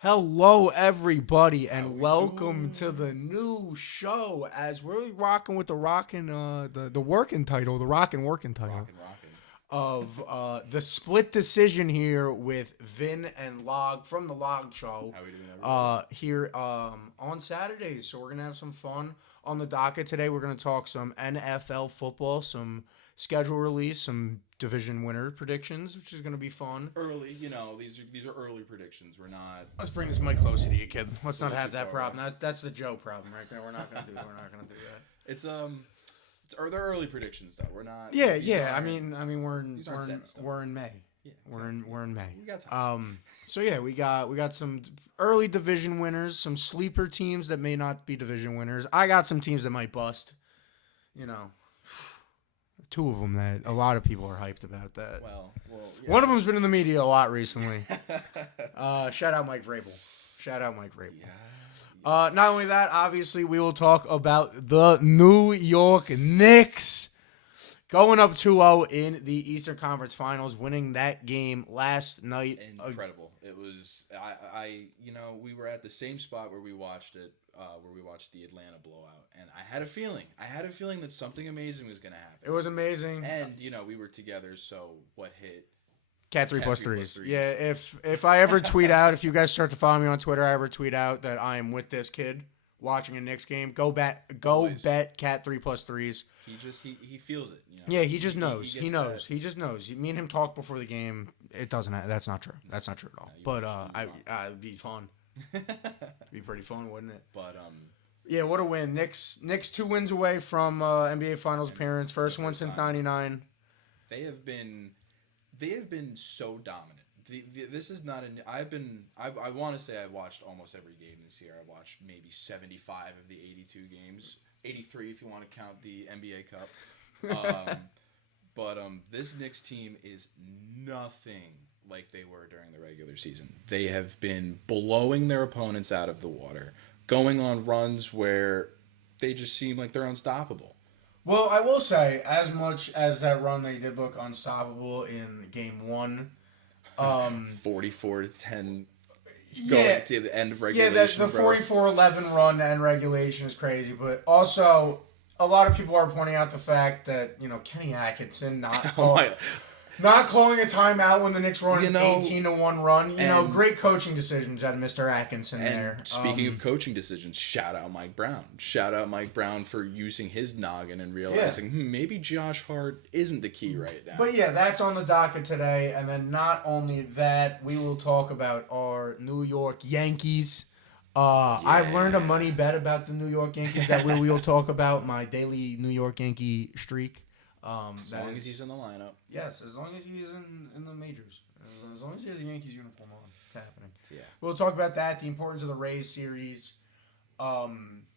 Hello, everybody, and welcome to the new show. As we're rocking with the the working title, the rockin' working title Rockin'. of the split decision here with Vin and Log from the Log Show. How we doing, everybody? Here on Saturdays. So we're gonna have some fun on the docket today. We're gonna talk some NFL football, some schedule release, some division winner predictions, which is gonna be fun. Early, these are early predictions. We're not. Let's bring this mic closer to you, kid. Let's not Not have too that far problem. That's the Joe problem right there. We're not gonna do that. They're early predictions though. We're not. Yeah, these yeah. I aren't- mean, we're in these aren't set in stone. we're in May. Yeah, We're in May. We got time. So yeah, we got some early division winners, some sleeper teams that may not be division winners. I got some teams that might bust. You know, two of them that a lot of people are hyped about. That Well. Yeah. one of them's been in the media a lot recently. Shout out Mike Vrabel. Yeah. Not only that, obviously, we will talk about the New York Knicks going up 2-0 in the Eastern Conference Finals, winning that game last night. Incredible. It was. We were at the same spot where we watched it. Where we watched the Atlanta blowout, and I had a feeling that something amazing was going to happen. It was amazing. And we were together, so what hit? Cat 3 plus 3 threes. plus 3s. Yeah, if I ever tweet out, if you guys start to follow me on Twitter, I ever tweet out that I am with this kid watching a Knicks game, go Always. bet Cat 3 plus threes. He feels it. Yeah, he just knows. gets He knows. that. He just knows. Me and him talk before the game. It doesn't. That's not true. That's not true at all. you But wouldn't. it'd be fun. It'd be pretty fun, wouldn't it? But Yeah, what a win. Knicks 2 wins away from NBA Finals appearance. First one since '99. they have been so dominant. This is not an. I want to say I've watched almost every game this year. I watched maybe 75 of the 82 games, 83 if you want to count the NBA Cup. But this Knicks team is nothing like they were during the regular season. They have been blowing their opponents out of the water, going on runs where they just seem like they're unstoppable. Well, I will say, as much as that run they did look unstoppable in Game 1. 44-10 Yeah, going to the end of regulation. the 44-11 run and regulation is crazy, but also a lot of people are pointing out the fact that Kenny Atkinson not calling a timeout when the Knicks were on an 18-1 run. Great coaching decisions out of Mr. Atkinson there. Speaking of coaching decisions, shout out Mike Brown. Shout out Mike Brown for using his noggin and realizing maybe Josh Hart isn't the key right now. But yeah, that's on the docket today. And then not only that, we will talk about our New York Yankees. I've learned a money bet about the New York Yankees that we will talk about, my daily New York Yankee streak. As long as he's in the lineup. Yes, as long as he's in the majors. As long as he has a Yankees uniform on, it's happening. Yeah. We'll talk about that, the importance of the Rays series,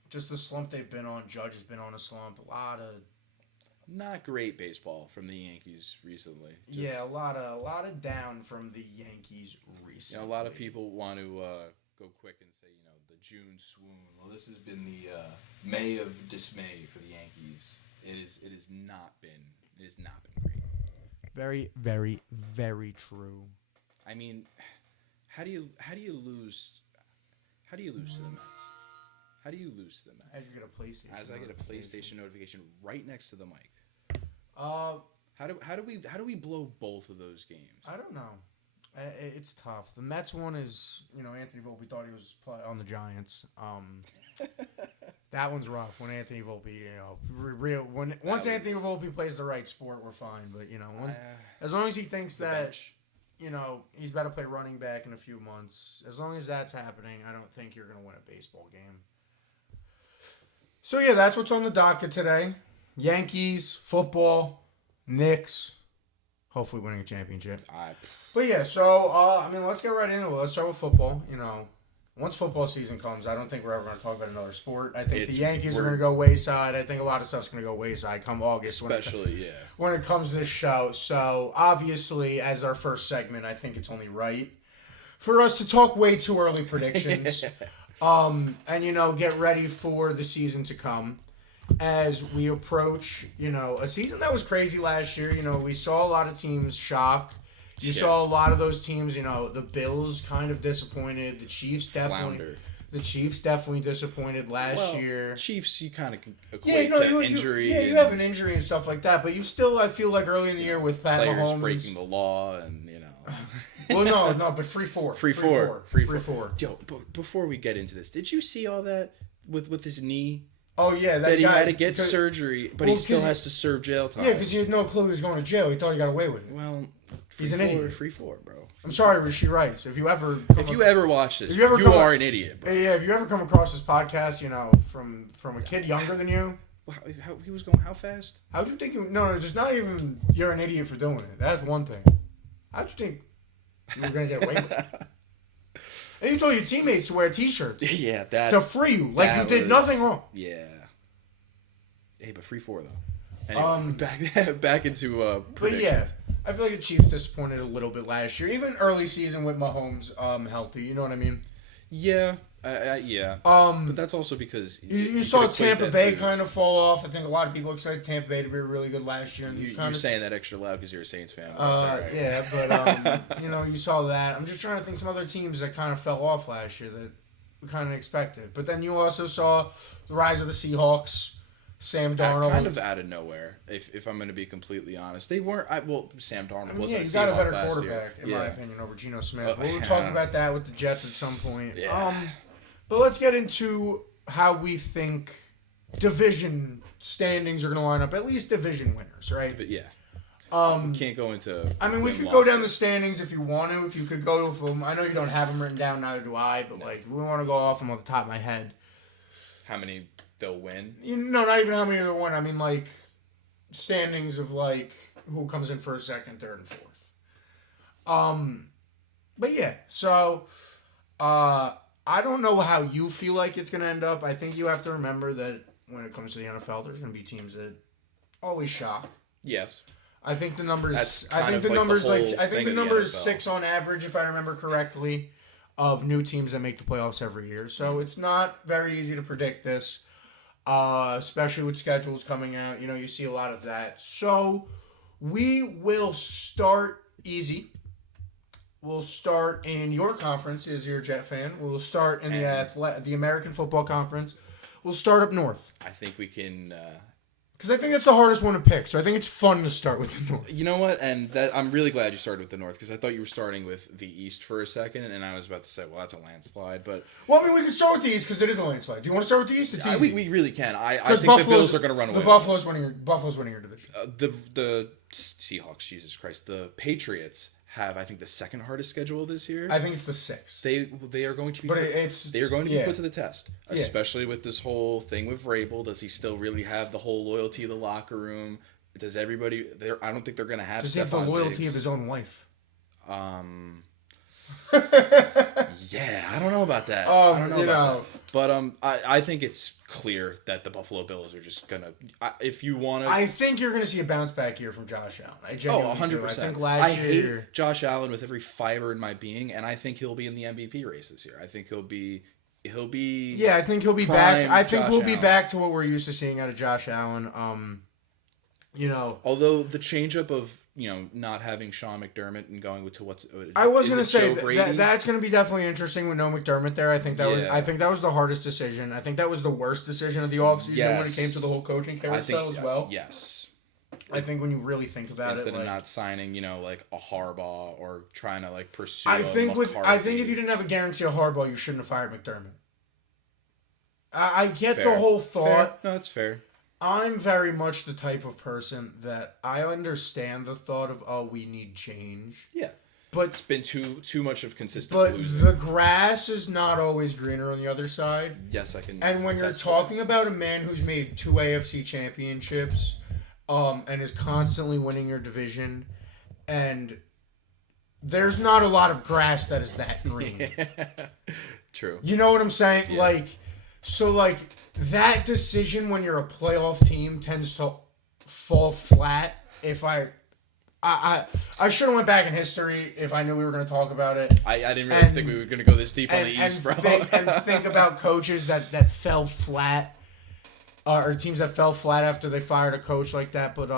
just the slump they've been on. Judge has been on a slump. A lot of not great baseball from the Yankees recently. a lot of down from the Yankees recently. A lot of people want to go quick and say, the June swoon. Well, this has been the May of dismay for the Yankees. It has not been great. Very, very, very true. I mean, how do you lose to the Mets? How do you lose to the Mets? As you get a PlayStation. As I get a PlayStation notification right next to the mic. How do we blow both of those games? I don't know. It's tough. The Mets one is, Anthony Volpe thought he was on the Giants. That one's rough. When Anthony Volpe, once Anthony Volpe plays the right sport, we're fine. But as long as he thinks that, he's about to play running back in a few months. As long as that's happening, I don't think you're gonna win a baseball game. So yeah, that's what's on the docket today. Yankees, football, Knicks. Hopefully winning a championship. But yeah, so let's get right into it. Let's start with football. Once football season comes, I don't think we're ever going to talk about another sport. I think the Yankees are going to go wayside. I think a lot of stuff's going to go wayside come August. Especially, when it comes to this show. So obviously, as our first segment, I think it's only right for us to talk way too early predictions. And get ready for the season to come. As we approach, a season that was crazy last year. We saw a lot of teams shock You saw a lot of those teams. The Bills kind of disappointed. The Chiefs definitely. Flounder. The Chiefs definitely disappointed last year. Chiefs, you kind of equate to injury. You have an injury and stuff like that, but you still, I feel like early in the year with Pat players Mahomes breaking the law and Well, no, but free four. Yo, before we get into this, did you see all that with his knee? Oh yeah, that he had to get surgery, but he still has to serve jail time. Yeah, because he had no clue he was going to jail. He thought he got away with it. Well, he's an idiot. Free four, bro. I'm sorry, Rishi Rice. If you ever watch this, you are an idiot, bro. Yeah, if you ever come across this podcast, from a kid younger than you. How he was going? How fast? How'd you think? No, just not even you're an idiot for doing it. That's one thing. How'd you think you were gonna get away with it? And you told your teammates to wear T-shirts. Yeah, that to free you, like you did nothing wrong. Yeah. Hey, but free four though. Anyway, back into predictions. But yeah, I feel like the Chiefs disappointed a little bit last year, even early season with Mahomes healthy. You know what I mean? Yeah. Yeah. But that's also because you saw Tampa Bay kind of fall off. I think a lot of people expected Tampa Bay to be really good last year. And you're saying that extra loud because you're a Saints fan. Right. Yeah, but you saw that. I'm just trying to think some other teams that kind of fell off last year that we kind of expected. But then you also saw the rise of the Seahawks. Sam Darnold, kind of out of nowhere. If I'm going to be completely honest, they weren't. Sam Darnold wasn't. He's got a better quarterback in my opinion over Geno Smith. We'll talk about that with the Jets at some point. Yeah. But let's get into how we think division standings are going to line up. At least division winners, right? But yeah. Can't go into. I mean, we could go down the standings if you want to. If you could go to them, I know you don't have them written down. Neither do I. But we want to go off them on the top of my head. How many they'll win? Not even how many they'll win. I mean, standings of who comes in first, second, third, and fourth. But yeah, so I don't know how you feel like it's going to end up. I think you have to remember that when it comes to the NFL, there's going to be teams that always shock. Yes. I think the numbers. I think the number is 6 on average, if I remember correctly, of new teams that make the playoffs every year. So it's not very easy to predict this, especially with schedules coming out. You see a lot of that. So we will start easy. We'll start in your conference, as you're a Jet fan. We'll start in the American Football Conference. We'll start up north. I think we can. Because I think that's the hardest one to pick. So I think it's fun to start with the North. You know what? And I'm really glad you started with the North because I thought you were starting with the East for a second, and I was about to say, well, that's a landslide. But I mean, we could start with the East because it is a landslide. Do you want to start with the East? It's easy. We really can. I think the Bills are going to run away. The Buffalo's winning your division. The Seahawks, Jesus Christ, the Patriots have, I think, the second hardest schedule this year. I think it's the 6th. They are going to be. But they are going to be put to the test, especially with this whole thing with Vrabel. Does he still really have the whole loyalty of the locker room? Does everybody? I don't think they're going to have. Does he have the loyalty of his own wife? Yeah, I don't know about that. I don't know about that. But I think it's clear that the Buffalo Bills are just gonna. If you want to, I think you're gonna see a bounce back here from Josh Allen. I genuinely 100%. I think last year, hate Josh Allen with every fiber in my being, and I think he'll be in the MVP race this year. I think he'll be. Yeah, I think he'll be back. I think we'll be back to what we're used to seeing out of Josh Allen. Although the changeup of not having Sean McDermott and going to what's I was going to say that's going to be definitely interesting with no McDermott there. I think that was the hardest decision. I think that was the worst decision of the offseason when it came to the whole coaching carousel as well. Yes. I think when you really think about instead it, of not signing, a Harbaugh or trying to pursue. I think if you didn't have a guarantee of Harbaugh, you shouldn't have fired McDermott. I get the whole thought. Fair. No, that's fair. I'm very much the type of person that I understand the thought of, we need change. Yeah. But it's been too much of consistent losing. The grass is not always greener on the other side. Yes, I can. And when you're talking about a man who's made 2 AFC championships, and is constantly winning your division, and there's not a lot of grass that is that green. True. You know what I'm saying? Yeah. That decision when you're a playoff team tends to fall flat. If I should have went back in history if I knew we were going to talk about it. I didn't really think we were going to go this deep on the East, bro. Think about coaches that fell flat, or teams that fell flat after they fired a coach like that. But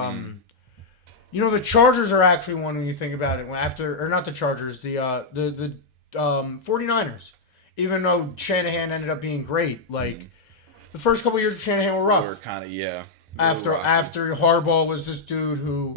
The Chargers are actually one when you think about it. Or not the Chargers, the 49ers. Even though Shanahan ended up being great, like the first couple years of Shanahan were rough. We're kind of After Harbaugh was this dude who,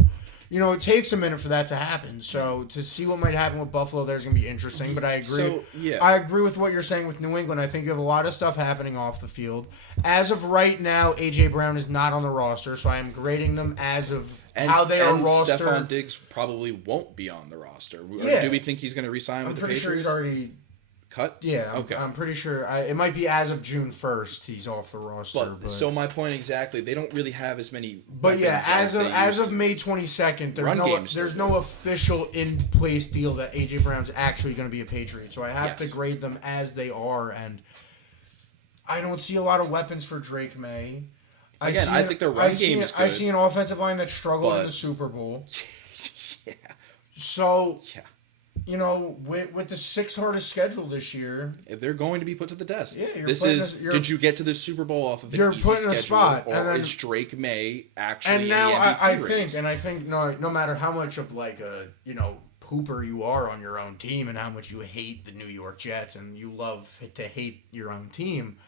it takes a minute for that to happen. So to see what might happen with Buffalo, there's gonna be interesting. But I agree. So, yeah. I agree with what you're saying with New England. I think you have a lot of stuff happening off the field. As of right now, AJ Brown is not on the roster, so I am grading them as of how they are rostered. Stephon Diggs probably won't be on the roster. Yeah. Or do we think he's going to resign with the Patriots? I'm pretty sure he's already cut. Yeah, okay. I'm pretty sure. It might be as of June 1st he's off the roster. But so my point exactly, they don't really have as many. But yeah, as of May 22nd, there's no official in place deal that AJ Brown's actually going to be a Patriot. So I have to grade them as they are, and I don't see a lot of weapons for Drake May. I think their run game is good. I see an offensive line that struggled in the Super Bowl. Yeah. So, with the sixth hardest schedule this year, if they're going to be put to the test, yeah, did you get to the Super Bowl off of an easy schedule, a spot, or and then, is Drake May actually? And now I think no matter how much of like a pooper you are on your own team, and how much you hate the New York Jets, and you love to hate your own team.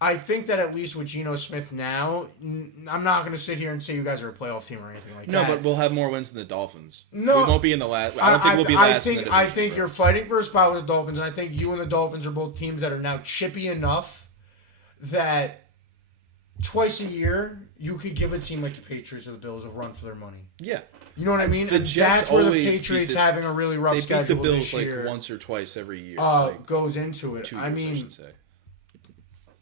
I think that at least with Geno Smith now, I'm not going to sit here and say you guys are a playoff team or anything like that. No, but we'll have more wins than the Dolphins. No. We won't be in the last. I don't think we'll be last in the division. I think you're fighting for a spot with the Dolphins, and I think you and the Dolphins are both teams that are now chippy enough that twice a year you could give a team like the Patriots or the Bills a run for their money. Yeah. You know what I mean? The Jets that's where the Patriots having a really rough schedule this year. They beat the Bills like once or twice every year. Goes into it. 2 years, I should say.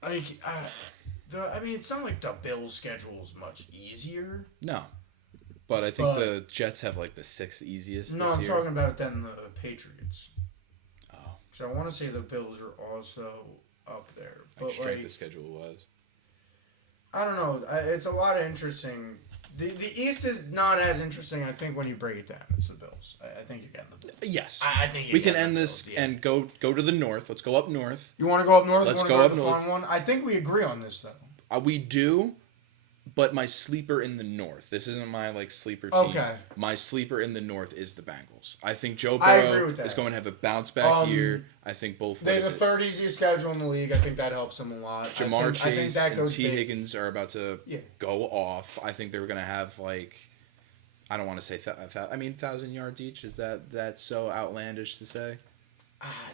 It's not like the Bills' schedule is much easier. No, but I think the Jets have like the 6th easiest. No, I'm talking about then the Patriots. Oh, because I want to say the Bills are also up there. But strength of schedule was. I don't know. It's a lot of interesting. The East is not as interesting. I think when you break it down, it's the Bills. I think you're getting the Bills. Yes, I think we can end this and go to the north. Let's go up north. You want to go up north? Let's go up north. Fun one? I think we agree on this though. We do, but my sleeper in the north. This isn't my sleeper team. Okay. My sleeper in the north is the Bengals. I think Joe Burrow is going to have a bounce back year. I think both. They have the third easiest schedule in the league. I think that helps them a lot. Jamar Chase and T. Higgins are about to go off. I think they're going to have I don't want to say 1,000 yards each. Is that so outlandish to say?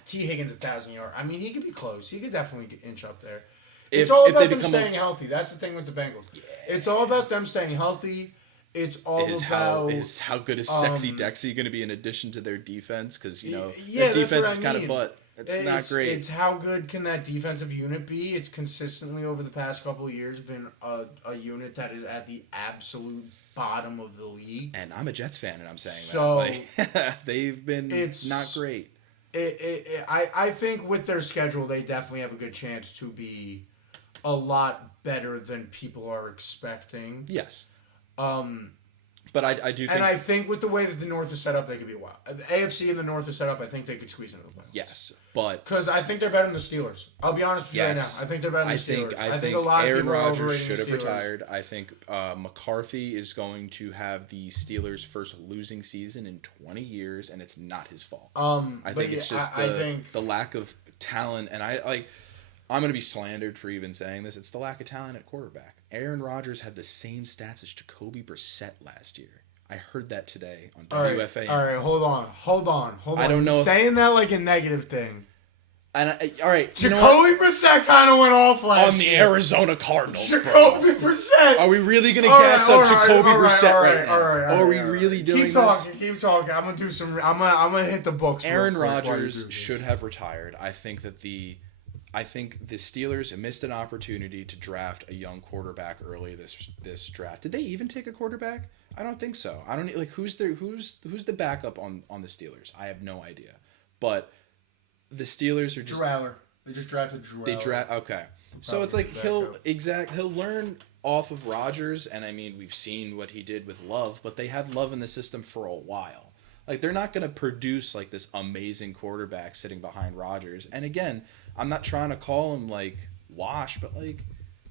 T. Higgins 1,000 yards. He could be close. He could definitely inch up there. It's all about them staying healthy. That's the thing with the Bengals. Yeah. It's all about them staying healthy. It's all about how good is Sexy Dexy going to be in addition to their defense? Because their defense is kind of butt. It's not great. It's how good can that defensive unit be? It's consistently over the past couple of years been a unit that is at the absolute bottom of the league. And I'm a Jets fan, and I'm saying that. They've been not great. I think with their schedule, they definitely have a good chance to be a lot better than people are expecting. Yes. But I do think... And I think with the way that the North is set up, they could be wild. The AFC and the North is set up, I think they could squeeze into the playoffs. Yes, but... Because I think they're better than the Steelers. I'll be honest with you right now. I think they're better than the Steelers. I think a lot Aaron of people Rodgers should have retired. I think McCarthy is going to have the Steelers' first losing season in 20 years, and it's not his fault. I think it's just the lack of talent, and I'm going to be slandered for even saying this. It's the lack of talent at quarterback. Aaron Rodgers had the same stats as Jacoby Brissett last year. I heard that today on WFAN. All right, hold on. I don't know. Saying that like a negative thing. And all right, Jacoby Brissett kind of went off last on the Arizona Cardinals. Jacoby Brissett. Are we really going to gas up Jacoby Brissett right now? All right. Are we really doing this? Keep talking. I'm gonna do some. I'm gonna hit the books. Aaron Rodgers should have retired. I think the Steelers missed an opportunity to draft a young quarterback early this draft. Did they even take a quarterback? I don't think so. I don't who's the backup on the Steelers? I have no idea. But the Steelers are just Drew Aller. They just drafted Drew Aller. They okay. So it's he'll learn off of Rodgers, and we've seen what he did with Love, but they had Love in the system for a while. They're not going to produce this amazing quarterback sitting behind Rodgers. And again, I'm not trying to call him wash, but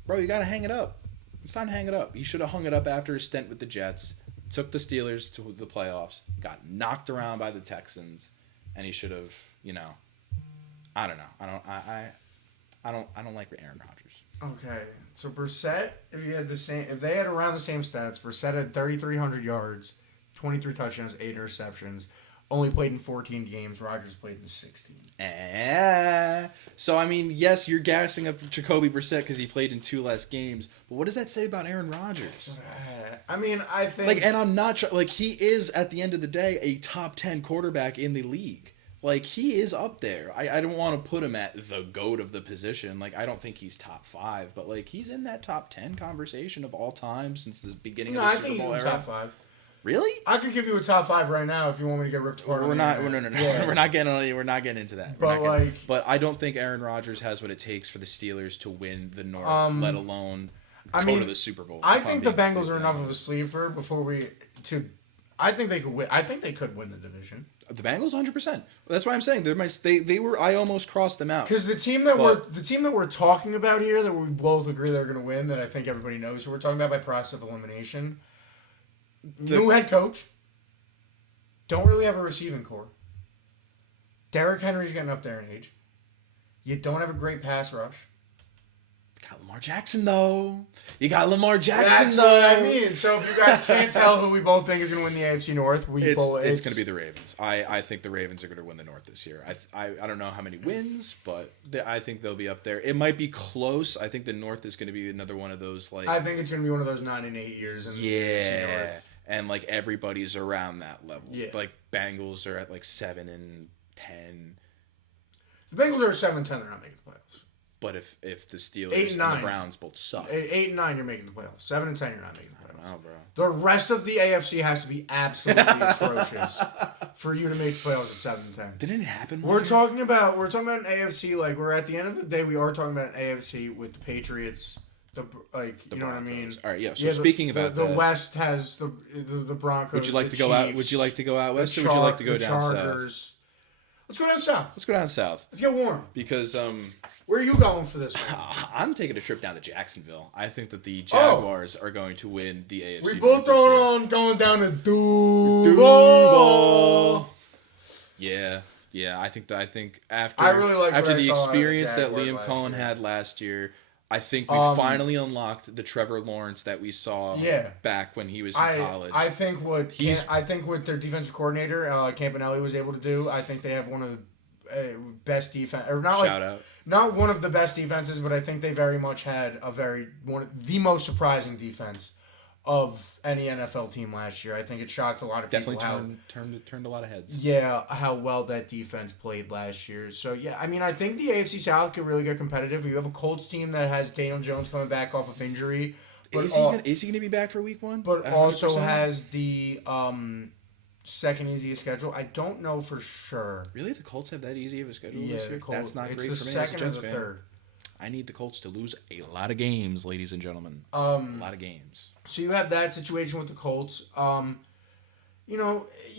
bro, you got to hang it up. It's time to hang it up. He should have hung it up after his stint with the Jets. took the Steelers to the playoffs, got knocked around by the Texans, and he should have, I don't know. I don't like Aaron Rodgers. Okay, so Brissett, if they had around the same stats, Brissett had 3,300 yards, 23 touchdowns, 8 interceptions, only played in 14 games. Rodgers played in 16. So I mean, yes, you're gassing up Jacoby Brissett because he played in 2 less games, but what does that say about Aaron Rodgers? I mean, I think and I'm not he is at the end of the day a top 10 quarterback in the league. He is up there. I don't want to put him at the GOAT of the position. I don't think he's top 5, but he's in that top 10 conversation of all time since the beginning of the Super Bowl era. I think he's in top 5. Really? I could give you a top 5 right now if you want me to get ripped apart. We're not getting into that. But I don't think Aaron Rodgers has what it takes for the Steelers to win the North, let alone go to the Super Bowl. I think the Bengals are enough of a sleeper before I think they could win. I think they could win the division. The Bengals, 100%. That's why I'm saying they were. I almost crossed them out because the team that we're talking about here, that we both agree they're going to win, that I think everybody knows who we're talking about by process of elimination. New head coach. Don't really have a receiving core. Derrick Henry's getting up there in age. You don't have a great pass rush. Got Lamar Jackson though. You got Lamar Jackson That's though. What I mean. So if you guys can't tell who we both think is going to win the AFC North, it's going to be the Ravens. I think the Ravens are going to win the North this year. I don't know how many wins, but I think they'll be up there. It might be close. I think the North is going to be another one of those I think it's going to be one of those 9 and 8 years in the AFC North. And everybody's around that level. Yeah. Bengals are at 7 and 10. The Bengals are 7 and 10. They're not making the playoffs. But if the Steelers and the Browns both suck, 8 and 9, you're making the playoffs. 7 and 10, you're not making the playoffs. I don't know, bro. The rest of the AFC has to be absolutely atrocious for you to make the playoffs at 7 and 10. Didn't it happen? We're talking about an AFC. We're at the end of the day, we are talking about an AFC with the Patriots. The you know what I mean? All right, yeah. So speaking about the West has the Broncos. Would you like to go Chiefs, out? Would you like to go out west, or would you like to go down Chargers. south? Let's go down south. Let's go down south. Let's get warm. Because where are you going for this one? I'm taking a trip down to Jacksonville. I think that the Jaguars are going to win the AFC. We both going down to Duval. Yeah. I think after the experience that Liam Cohen had last year, I think we finally unlocked the Trevor Lawrence that we saw back when he was in college. I think what their defensive coordinator Campanelli was able to do, I think they have one of the best defense, or not one of the best defenses, but I think they very much had one of the most surprising defense of any NFL team last year. I think it shocked a lot of people. Definitely turned a lot of heads. Yeah, how well that defense played last year. So yeah, I mean, I think the AFC South could really get competitive. You have a Colts team that has Daniel Jones coming back off of injury. Is he going to be back for week 1? But 100%? Also has the second easiest schedule. I don't know for sure. Really, the Colts have that easy of a schedule this year? That's not great for me. It's the second or the third. I need the Colts to lose a lot of games, ladies and gentlemen. A lot of games. So you have that situation with the Colts. You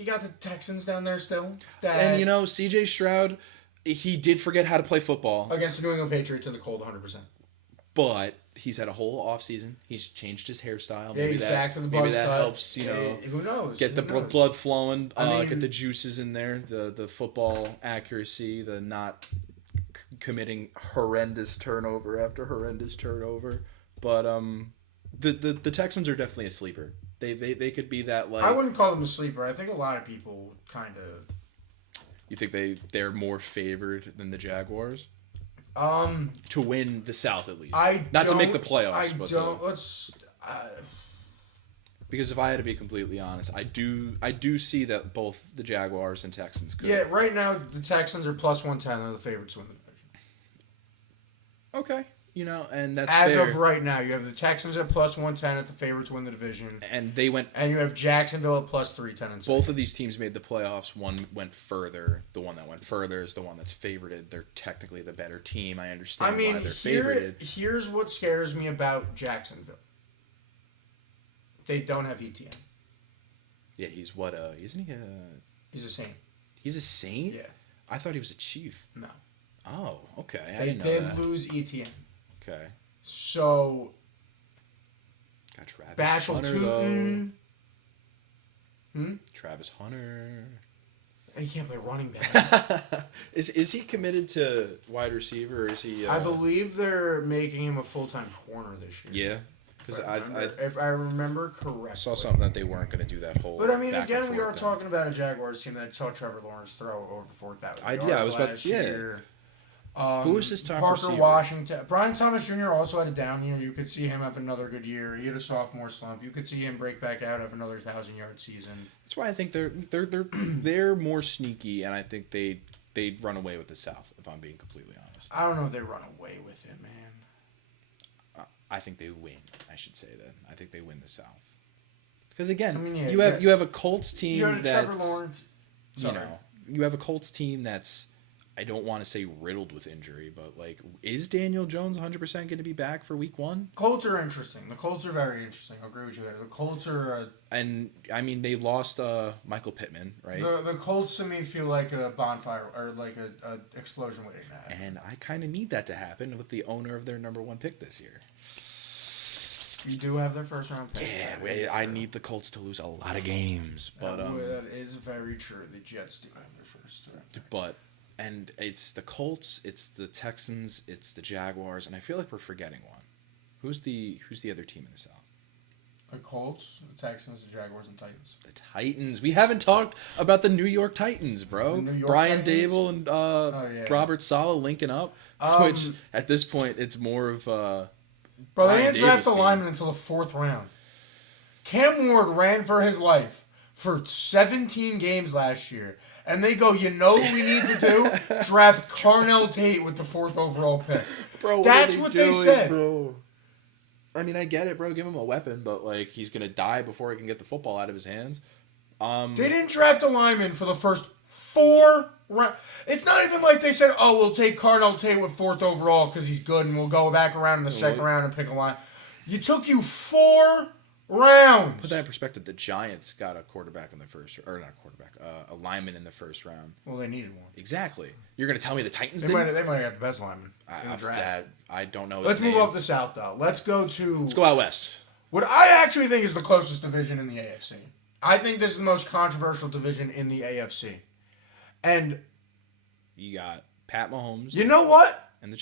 got the Texans down there still. And C.J. Stroud, he did forget how to play football against the New England Patriots in the cold, 100%. But he's had a whole offseason. He's changed his hairstyle. Yeah, he's back to the buzz cut. Maybe that helps. Who knows? Get the blood flowing. Get the juices in there. The football accuracy. The not committing horrendous turnover after horrendous turnover. But the Texans are definitely a sleeper. They could be that I wouldn't call them a sleeper. I think a lot of people kind of. You think they're more favored than the Jaguars? To win the South at least. Not to make the playoffs. Because if I had to be completely honest, I do see that both the Jaguars and Texans could. Yeah, right now the Texans are plus 110. They're the favorites to win the division. Okay. And that's as fair. Of right now. You have the Texans at plus 110 at the favorites to win the division, and you have Jacksonville at plus 310. Both of these teams made the playoffs. One went further. The one that went further is the one that's favorited. They're technically the better team. I understand why they're favorited. Here's what scares me about Jacksonville. They don't have ETN. Yeah, he's what? Isn't he? He's a Saint. He's a Saint? Yeah. I thought he was a Chief. No. Oh, okay. I didn't know that. They lose ETN. Okay. So. Got Travis Hunter, though. Travis Hunter. He can't play running back. Is he committed to wide receiver, or is he? I believe they're making him a full-time corner this year. Yeah, because if I remember correctly. I saw something that they weren't going to do that whole. But I mean, back again, and we forth are thing. talking about a Jaguars team that saw Trevor Lawrence throw over 4,000 yards I was about last yeah. year. Who was his top Parker receiver? Washington. Brian Thomas Jr. also had a down year. You could see him have another good year. He had a sophomore slump. You could see him break back out of another 1,000-yard season. That's why I think they're more sneaky, and I think they'd run away with the South. If I'm being completely honest, I don't know if they run away with it, man. I think they win. I should say that. I think they win the South. Because again, I mean, yeah, you have a Colts team you have that's Trevor Lawrence. Sorry. you have a Colts team that's, I don't want to say riddled with injury, but like, is Daniel Jones 100% going to be back for Week 1? Colts are interesting. The Colts are very interesting. I'll agree with you there. The Colts are. And I mean, they lost Michael Pittman, right? The Colts to me feel like a bonfire or like a explosion waiting to happen. And I kind of need that to happen with the owner of their number 1 pick this year. You do have their first round pick. Yeah, I need the Colts to lose a lot of games, but that is very true. The Jets do have their first round pick. But and it's the Colts, it's the Texans, it's the Jaguars, and I feel like we're forgetting one. Who's the other team in the South? The Colts, the Texans, the Jaguars, and Titans. The Titans. We haven't talked about the New York Titans, bro. Brian Titans? Dable and Robert Saleh linking up, which at this point it's more of bro, they Brian didn't draft Davis the team. lineman until the 4th round. Cam Ward ran for his life for 17 games last year. And they go, you know what we need to do? Draft Carnell Tate with the 4th overall pick. Bro, That's what they said. Bro? I mean, I get it, bro. Give him a weapon, but like he's gonna die before he can get the football out of his hands. They didn't draft a lineman for the first 4 rounds. It's not even like they said, oh, we'll take Carnell Tate with 4th overall because he's good, and we'll go back around in the 2nd round and pick a line. You took you 4 rounds. Put that in perspective. The Giants got a quarterback in the first, or not a quarterback, a lineman in the 1st round. Well, they needed one. Exactly. You're gonna tell me the Titans They didn't? might have got the best lineman in the draft. I don't know. Let's move off the South, though. Let's go out west. What I actually think is the closest division in the AFC. I think this is the most controversial division in the AFC. And you got Pat Mahomes. You know what? And the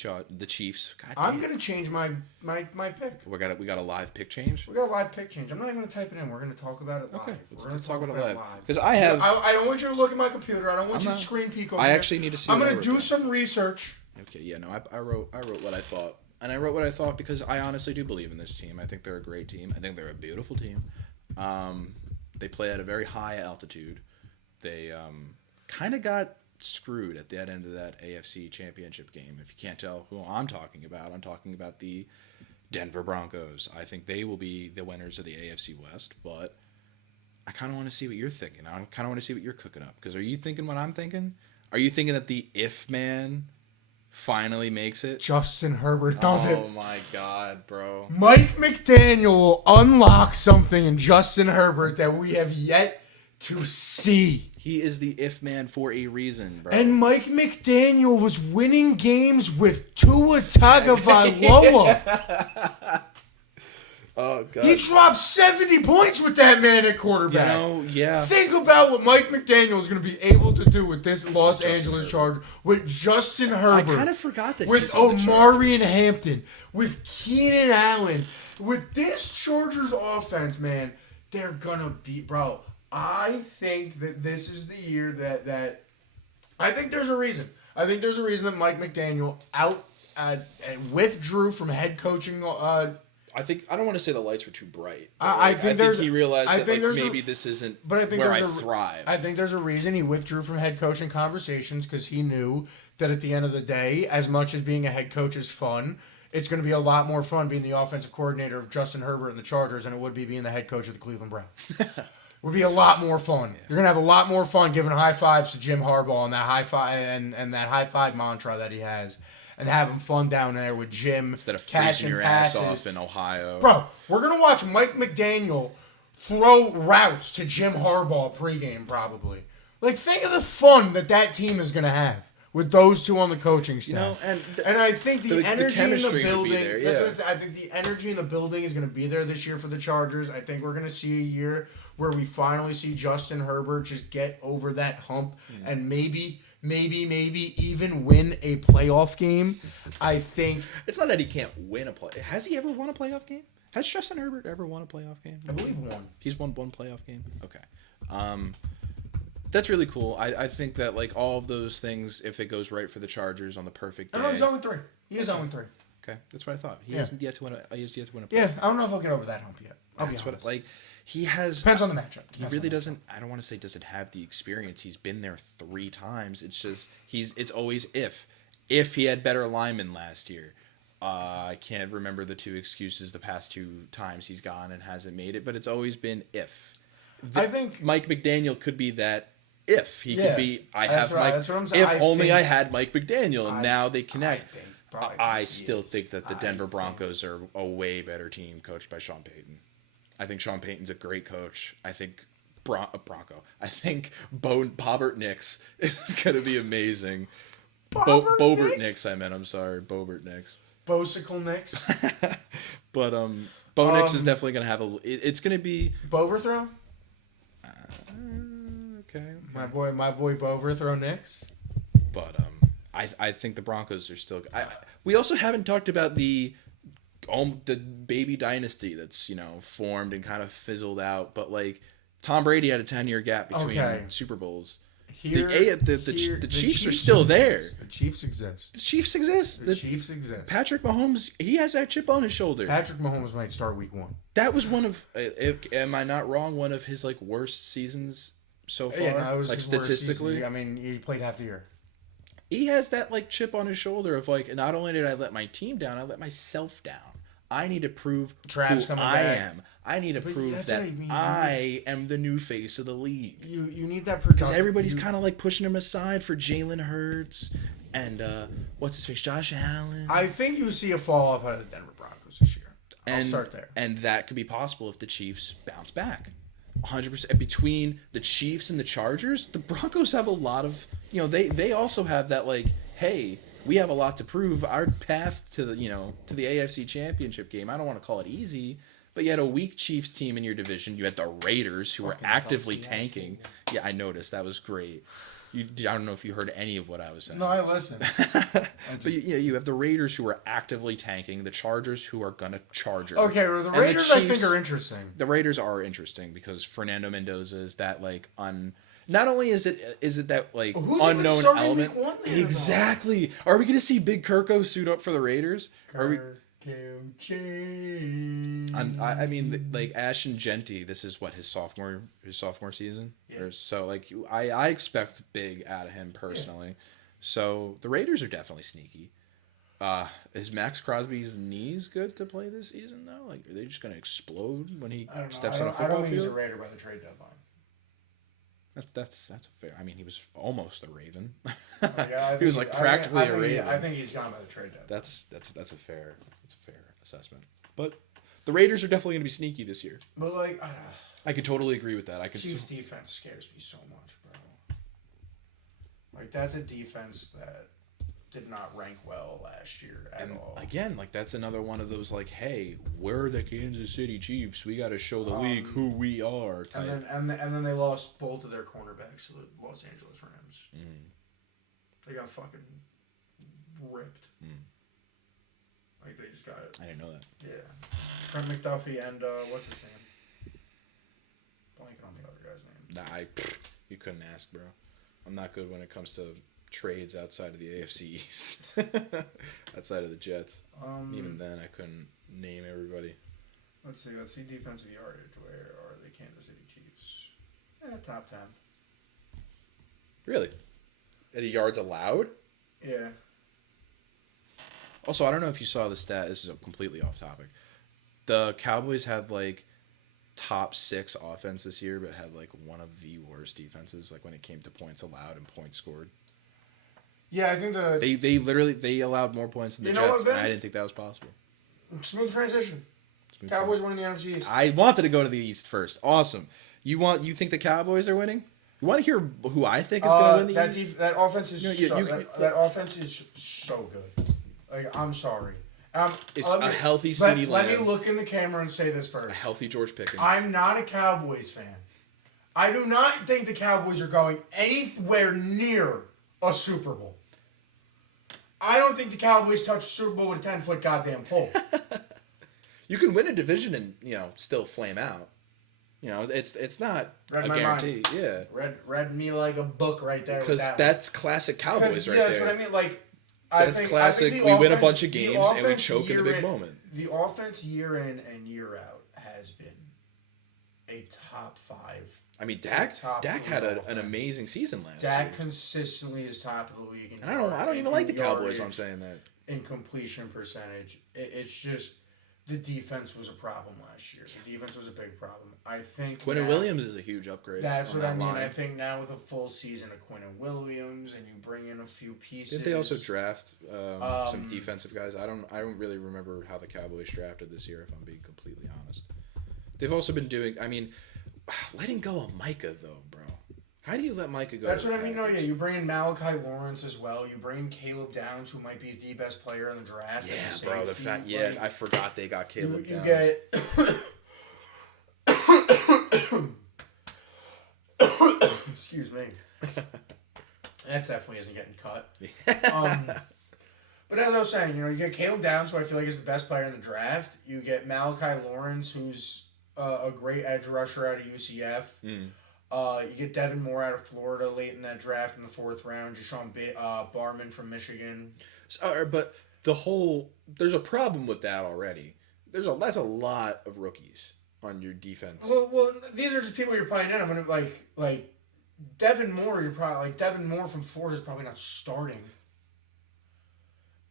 Chiefs. God I'm gonna change my pick. We got a live pick change. We got a live pick change. I'm not even gonna type it in. We're gonna talk about it live. Okay, We're gonna talk about it live. live. Because I have. I don't want you to look at my computer. I don't want you to screen peek over. I actually need to see. I'm gonna do some research. Okay, yeah, no, I wrote what I thought, and I wrote what I thought because I honestly do believe in this team. I think they're a great team. I think they're a beautiful team. They play at a very high altitude. They kind of got screwed at that end of that AFC Championship game. If you can't tell who I'm talking about the Denver Broncos. I think they will be the winners of the AFC West, but I kind of want to see what you're thinking. I kind of want to see what you're cooking up, because are you thinking what I'm thinking? Are you thinking that the if man finally makes it? Justin Herbert does it. Oh my God, bro. Mike McDaniel will unlock something in Justin Herbert that we have yet to see. He is the if man for a reason, bro. And Mike McDaniel was winning games with Tua Tagovailoa. Oh, God. He dropped 70 points with that man at quarterback. Yeah. Think about what Mike McDaniel is going to be able to do with this Los Angeles Chargers, with Justin Herbert. I kind of forgot that with he's on the Omari and Hampton, with Keenan Allen, with this Chargers offense, man. They're gonna be, bro. I think that this is the year that I think there's a reason. I think there's a reason that Mike McDaniel withdrew from head coaching. I don't want to say the lights were too bright. I think he realized that maybe this isn't where I thrive. I think there's a reason he withdrew from head coaching conversations, because he knew that at the end of the day, as much as being a head coach is fun, it's going to be a lot more fun being the offensive coordinator of Justin Herbert and the Chargers than it would be being the head coach of the Cleveland Browns. Would be a lot more fun. You're gonna have a lot more fun giving high fives to Jim Harbaugh and that high five and that high five mantra that he has, and having fun down there with Jim instead of catching freezing your passes. ass off in Ohio. Bro, we're gonna watch Mike McDaniel throw routes to Jim Harbaugh pregame probably. Like, think of the fun that team is gonna have with those two on the coaching staff. And I think the energy in the building. There, yeah. I think the energy in the building is gonna be there this year for the Chargers. I think we're gonna see a year where we finally see Justin Herbert just get over that hump and maybe even win a playoff game. I think it's not that he can't win a play. Has he ever won a playoff game? Has Justin Herbert ever won a playoff game? I believe one. He's won one playoff game. Okay. That's really cool. I think that like all of those things, if it goes right for the Chargers on the perfect day. No, he's 0-3. He is 0-3. Okay, that's what I thought. He hasn't yet to win a. He has yet to win a. Yeah, I don't know if he'll get over that hump yet. That's what like. He has depends on the matchup. He really doesn't. I don't want to say doesn't have the experience. He's been there 3 times. It's just it's always if he had better linemen last year. I can't remember the 2 excuses the past 2 times he's gone and hasn't made it, but it's always been if. I think Mike McDaniel could be that. If he could be, I have right, Mike. If only I had Mike McDaniel, and now they connect. I still think that the Denver Broncos are a way better team coached by Sean Payton. I think Sean Payton's a great coach. I think Bronco. I think Bobbert Knicks is going to be amazing. Bobert Knicks, I meant. I'm sorry, Bobert Knicks. Bosicle Knicks. But Bo Nix is definitely going to have it's going to be Boverthrow. Okay. My boy Boverthrow Knicks. But I think the Broncos are still. We also haven't talked about the baby dynasty that's formed and kind of fizzled out. But like Tom Brady had a 10-year gap between Super Bowls. The Chiefs are still there. The Chiefs exist. The Chiefs exist. The Chiefs exist. Patrick Mahomes, he has that chip on his shoulder. Patrick Mahomes might start week 1. That was one of, am I not wrong? One of his like worst seasons so far. Yeah, no, it was like statistically. I mean, he played half the year. He has that like chip on his shoulder of like, not only did I let my team down, I let myself down. I need to prove who I am. I need to prove that I am the new face of the league. You need that because everybody's kind of like pushing him aside for Jalen Hurts and what's his face, Josh Allen. I think you see a fall off out of the Denver Broncos this year. I'll start there, and that could be possible if the Chiefs bounce back. 100% between the Chiefs and the Chargers, the Broncos have a lot of they also have that like, hey, we have a lot to prove. Our path to the to the AFC Championship game, I don't want to call it easy, but you had a weak Chiefs team in your division. You had the Raiders who were actively tanking. Yeah, I noticed. That was great. I don't know if you heard any of what I was saying. No, I listened. But you have the Raiders who are actively tanking, the Chargers who are gonna charge. Okay, well, the Raiders the Chiefs, I think are interesting. The Raiders are interesting because Fernando Mendoza is that like not only is it that like unknown element. Exactly. Are we gonna see Big Kirko suit up for the Raiders? I mean, like Ashton Genty. This is what his sophomore season. Yeah. So like I expect big out of him personally. Yeah. So the Raiders are definitely sneaky. Is Max Crosby's knees good to play this season though? Like, are they just gonna explode when he steps on a football field? I don't think he's a Raider by the trade deadline. That's fair. I mean, he was almost a Raven. Yeah, he was like practically a Raven. I think he's gone by the trade deadline. That's a fair assessment. But the Raiders are definitely going to be sneaky this year. But like, I could totally agree with that. Chiefs defense scares me so much, bro. Like that's a defense that did not rank well last year at all. Again, like that's another one of those like, hey, we're the Kansas City Chiefs. We got to show the league who we are. Type. And then they lost both of their cornerbacks to the Los Angeles Rams. Mm. They got fucking ripped. Mm. Like they just got it. I didn't know that. Yeah, Trent McDuffie and what's his name? Blanking on the other guy's name. Nah, you couldn't ask, bro. I'm not good when it comes to trades outside of the AFC East, outside of the Jets. Even then, I couldn't name everybody. Let's see defensive yardage. Where are the Kansas City Chiefs? Top 10. Really? Any yards allowed? Yeah. Also, I don't know if you saw the stat. This is completely off topic. The Cowboys had like top 6 offense this year, but had like one of the worst defenses. Like when it came to points allowed and points scored. Yeah, I think they allowed more points than the Jets, and I didn't think that was possible. Smooth transition. Cowboys winning the NFC East. I wanted to go to the East first. Awesome. You think the Cowboys are winning? You want to hear who I think is going to win the East? That offense is that offense is so good. Like, I'm sorry. It's a healthy CeeDee Lamb. Let me look in the camera and say this first. A healthy George Pickens. I'm not a Cowboys fan. I do not think the Cowboys are going anywhere near a Super Bowl. I don't think the Cowboys touch Super Bowl with a 10-foot goddamn pole. You can win a division and still flame out. It's not a guarantee. Yeah, read me like a book right there. Because that's classic Cowboys right that's there. What I mean. Like, that's classic. We win a bunch of games and we choke in the big moment. The offense year in and year out has been a top 5. I mean, Dak had an amazing season last year. Dak consistently is top of the league. And I don't even like the Cowboys. I'm saying that. In completion percentage, it's just the defense was a problem last year. The defense was a big problem. I think Quinnen Williams is a huge upgrade. That's what I mean. Line. I think now with a full season of Quinnen Williams and you bring in a few pieces. Did they also draft some defensive guys? I don't really remember how the Cowboys drafted this year, if I'm being completely honest. They've also been doing. I mean, letting go of Micah though, bro. How do you let Micah go? That's what I mean. No, yeah, you bring in Malachi Lawrence as well. You bring in Caleb Downs, who might be the best player in the draft. Yeah, bro. The fact, I forgot they got Caleb Downs. Excuse me. That definitely isn't getting cut. But as I was saying, you get Caleb Downs, who I feel like is the best player in the draft. You get Malachi Lawrence, who's a great edge rusher out of UCF. You get Devin Moore out of Florida late in that draft in the 4th round. Jashawn Barman from Michigan. But there's a problem with that already. That's a lot of rookies on your defense. Well, these are just people you're playing in. I'm gonna like Devin Moore. You're probably Devin Moore from Florida is probably not starting,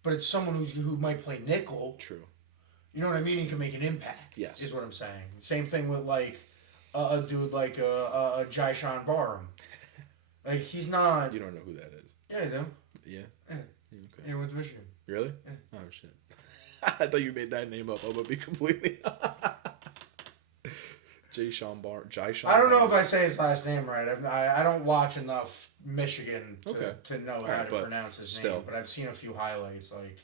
but it's someone who might play nickel. True. You know what I mean? He can make an impact. Yes, is what I'm saying. Same thing with a dude like a Jyshawn Barham. Like, he's not. You don't know who that is. Yeah, I do. Yeah. Okay. Yeah, with Michigan. Really? Yeah. Oh shit. I thought you made that name up. I'm gonna be completely. Jyshawn. I don't know if I say his last name right. I don't watch enough Michigan to know how to pronounce his name. But I've seen a few highlights. Like,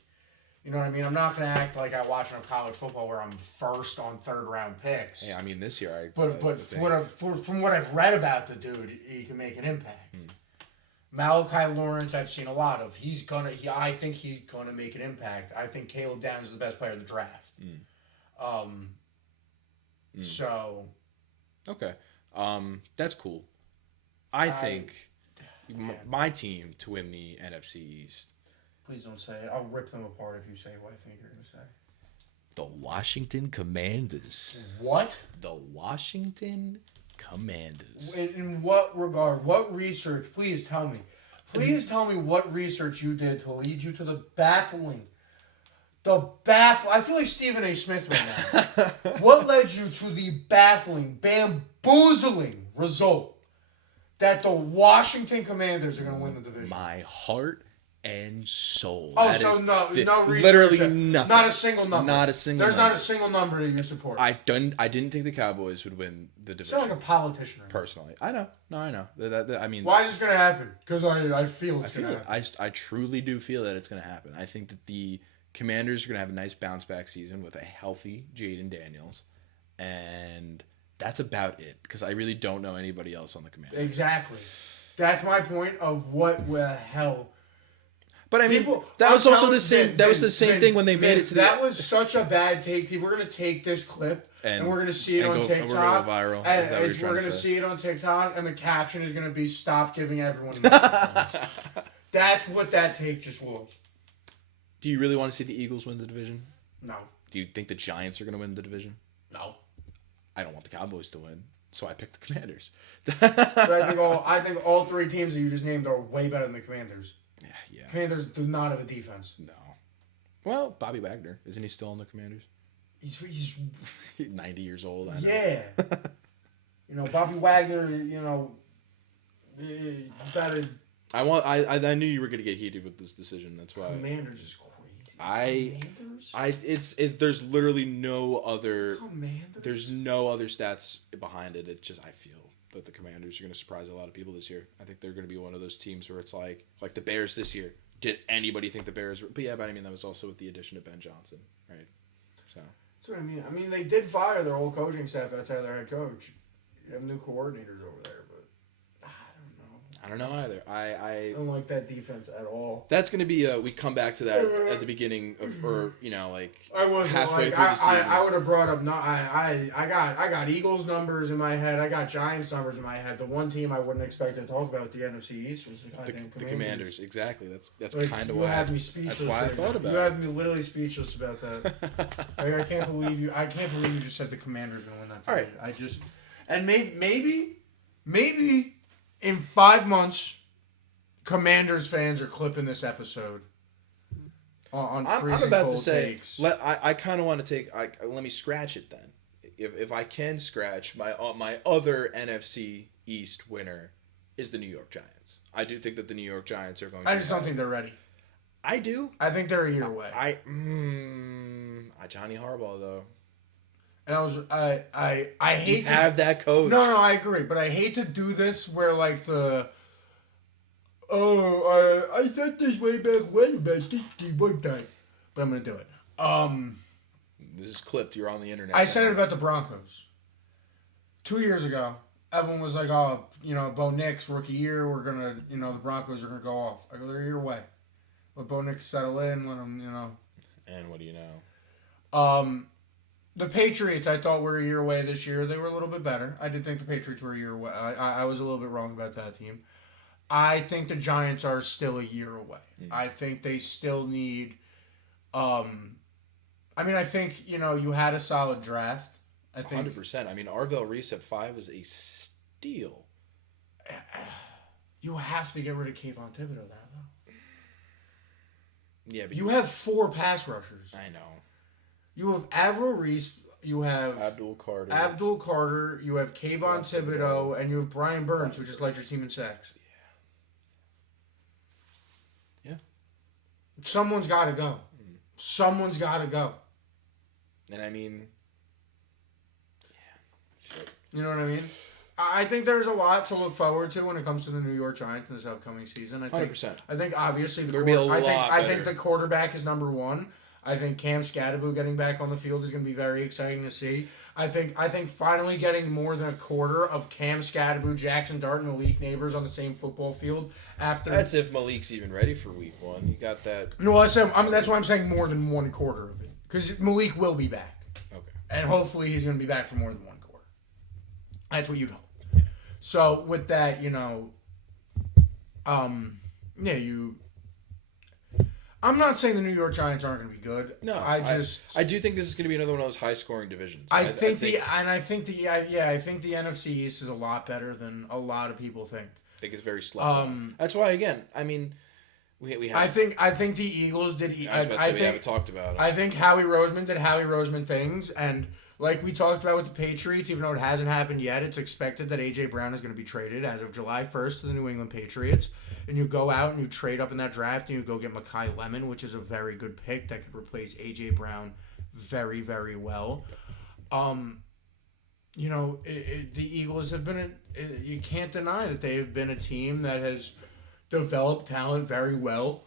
you know what I mean? I'm not going to act like I watch enough college football where I'm first on 3rd round picks. Yeah, I mean this year But from what I've read about the dude, he can make an impact. Malachi Lawrence, I've seen a lot of. I think he's gonna make an impact. I think Caleb Downs is the best player in the draft. So. Okay. That's cool. I think my team to win the NFC East. Please don't say it. I'll rip them apart if you say what I think you're gonna say. The Washington Commanders. What? The Washington Commanders. In what regard? What research? Please tell me. Please tell me what research you did to lead you to the baffling. I feel like Stephen A. Smith right now. What led you to the baffling, bamboozling result that the Washington Commanders are going to win the division? My heart and soul. Oh, that so no research. Literally nothing. Not a single number. Not a single There's number. Not a single number that you support. I didn't think the Cowboys would win the division. You sound like a politician. Right? Personally. I know. No, I know. I mean... Why is this going to happen? Because I feel it's going to happen. I truly do feel that it's going to happen. I think that the Commanders are going to have a nice bounce-back season with a healthy Jaden Daniels. And that's about it. Because I really don't know anybody else on the Commanders. Exactly. That's my point of what the hell... But I mean, that was also the same. That was the same thing when they made it to that was such a bad take. People are gonna take this clip and we're gonna see it on TikTok. And we're gonna go viral. And we're gonna see it on TikTok, and the caption is gonna be "Stop giving everyone." That's what that take just was. Do you really want to see the Eagles win the division? No. Do you think the Giants are gonna win the division? No. I don't want the Cowboys to win, so I picked the Commanders. But I think all 3 teams that you just named are way better than the Commanders. Yeah. Commanders do not have a defense. No. Well, Bobby Wagner. Isn't he still on the Commanders? He's 90 years old. I know. Yeah. Bobby Wagner, better. I knew you were going to get heated with this decision. That's why. Commanders is crazy. There's literally no other. Commanders? There's no other stats behind it. It's just, I feel that the Commanders are going to surprise a lot of people this year. I think they're going to be one of those teams where it's like the Bears this year. Did anybody think the Bears were... But I mean, that was also with the addition of Ben Johnson, right? So. That's what I mean. I mean, they did fire their whole coaching staff outside of their head coach. You have new coordinators over there, but I don't know either. I don't like that defense at all. That's going to be we come back to that at the beginning of, or I wasn't halfway like, through the season. I would have brought up. No, I got Eagles numbers in my head. I got Giants numbers in my head. The one team I wouldn't expect to talk about the NFC East was the Commanders. Exactly. That's like, kind of why you had me speechless. That's why I thought about it. You had me literally speechless about that. Like, I can't believe you just said the Commanders going to win that. All right. I just and maybe in 5 months. Commanders fans are clipping this episode on freezing I'm about cold to say, takes. I kind of want to take. Let me scratch it then. If I can scratch my other NFC East winner is the New York Giants. I do think that the New York Giants are going. I just don't think they're ready. I do. I think they're a year away. Johnny Harbaugh though. And I hate to have that coach. No, I agree, but I hate to do this where like the. Oh, I said this way back when, but this one time. But I'm going to do it. This is clipped. You're on the internet. I said it about the Broncos. 2 years ago, everyone was like, oh, Bo Nix, rookie year, we're going to, the Broncos are going to go off. I go, they're a year away. Let Bo Nix settle in, let him, And what do you know? The Patriots, I thought were a year away this year. They were a little bit better. I did think the Patriots were a year away. I was a little bit wrong about that team. I think the Giants are still a year away. I think they still need. I think you had a solid draft. I think 100%. I mean, Arvell Reese at 5 is a steal. You have to get rid of Kayvon Thibodeau now, though. Yeah, but you have 4 pass rushers. I know. You have Arvell Reese. You have Abdul Carter. You have Kayvon Thibodeau, and you have Brian Burns, who just led your team in sacks. Someone's got to go. Someone's got to go. And I mean, you know what I mean? I think there's a lot to look forward to when it comes to the New York Giants in this upcoming season. 100%. I think obviously I think the quarterback is number one. I think Cam Scadaboo getting back on the field is going to be very exciting to see. I think finally getting more than a quarter of Cam Scadaboo, Jackson Dart, and Malik Neighbors on the same football field after. That's if Malik's even ready for week 1. You got that. No, that's why I'm saying more than 1 quarter of it, because Malik will be back. Okay. And hopefully he's going to be back for more than 1 quarter. That's what you'd hope. Yeah. So with that, I'm not saying the New York Giants aren't going to be good. No, I do think this is going to be another one of those high-scoring divisions. I think the NFC East is a lot better than a lot of people think. I think it's very slept. That's why, again, I mean, we have. I think the Eagles did. I was about to say we haven't talked about it. I think Howie Roseman did Howie Roseman things, and like we talked about with the Patriots, even though it hasn't happened yet, it's expected that A.J. Brown is going to be traded as of July 1st to the New England Patriots. And you go out and you trade up in that draft and you go get Mekhi Lemon, which is a very good pick that could replace A.J. Brown very, very well. The Eagles have been you can't deny that they have been a team that has developed talent very well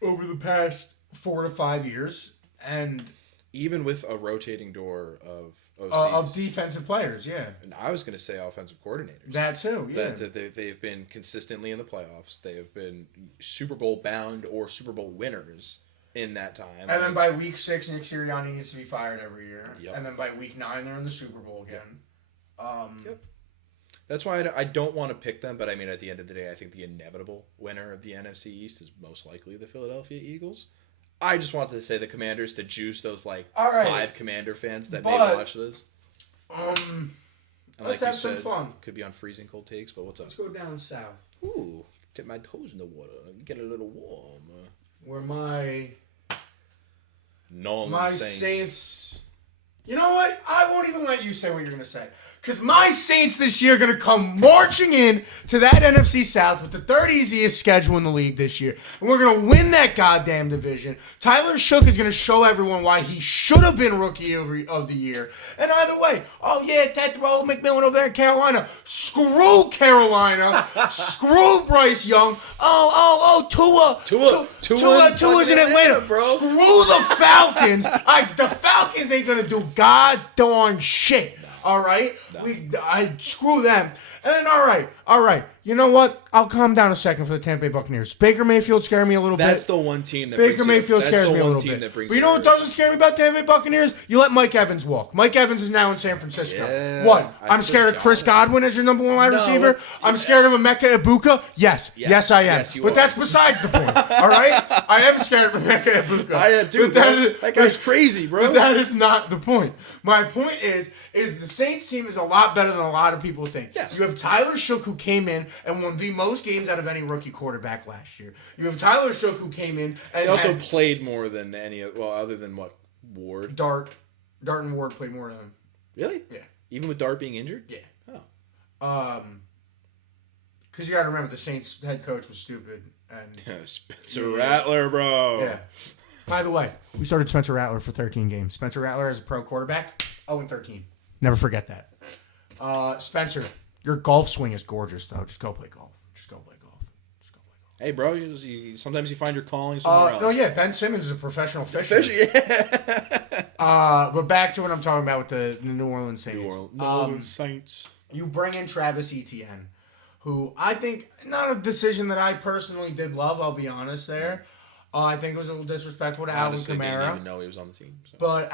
over the past 4 to 5 years. And even with a rotating door of of defensive players, yeah. And I was going to say offensive coordinators. That too, yeah. That they've been consistently in the playoffs. They have been Super Bowl bound or Super Bowl winners in that time. And then by week 6, Nick Sirianni needs to be fired every year. Yep. And then by week 9, they're in the Super Bowl again. Yep. That's why I don't want to pick them, but I mean, at the end of the day, I think the inevitable winner of the NFC East is most likely the Philadelphia Eagles. I just wanted to say the Commanders to juice those 5 Commander fans that may watch this. Let's have some fun. Could be on freezing cold takes, but what's up? Let's go down south. Ooh, dip my toes in the water. Get a little warm. Where my Nolan Saints. You know what? I won't even let you say what you're going to say. Because my Saints this year are going to come marching in to that NFC South with the 3rd easiest schedule in the league this year. And we're going to win that goddamn division. Tyler Shook is going to show everyone why he should have been Rookie of the Year. And either way, that Roll McMillan over there in Carolina. Screw Carolina. Screw Bryce Young. Tua's in Atlanta, bro. Screw the Falcons. The Falcons ain't going to do god darn shit. All right, No. I screw them. And then all right. You know what? I'll calm down a second for the Tampa Bay Buccaneers. Baker Mayfield scared me a little That's bit. the one team that Baker Mayfield scares me a little bit. But you know what doesn't scare me about Tampa Bay Buccaneers? You let Mike Evans walk. Mike Evans is now in San Francisco. Yeah, What? I'm scared of Chris Godwin as your number one wide receiver. I'm scared of Emeka Ibuka. Yes, I am. Yes, you but are. that's besides the point. All right, I am scared of Emeka Ibuka. I am too. That guy's crazy, bro. But that is not the point. My point is the Saints team is a lot better than a lot of people think. Yes. You have Tyler Shough, who came in and won the most games out of any rookie quarterback last year. You have Tyler Shough, who came in and He also played more than other than what, Ward? Dart and Ward played more than him. Really? Yeah. Even with Dart being injured? Yeah. Oh. Because you got to remember the Saints head coach was stupid and Spencer Rattler, bro. Yeah. By the way, we started Spencer Rattler for 13 games. Spencer Rattler as a pro quarterback, 0-13. Never forget that. Spencer, your golf swing is gorgeous, though. Just go play golf. Hey, bro, sometimes you find your calling somewhere else. No, yeah, Ben Simmons is a professional fisher. Yeah. But back to what I'm talking about with the New Orleans Saints. New Orleans Saints. You bring in Travis Etienne, who I think, not a decision that I personally did love, I'll be honest there. I think it was a little disrespectful to Alvin Kamara. I didn't even know he was on the team. So. But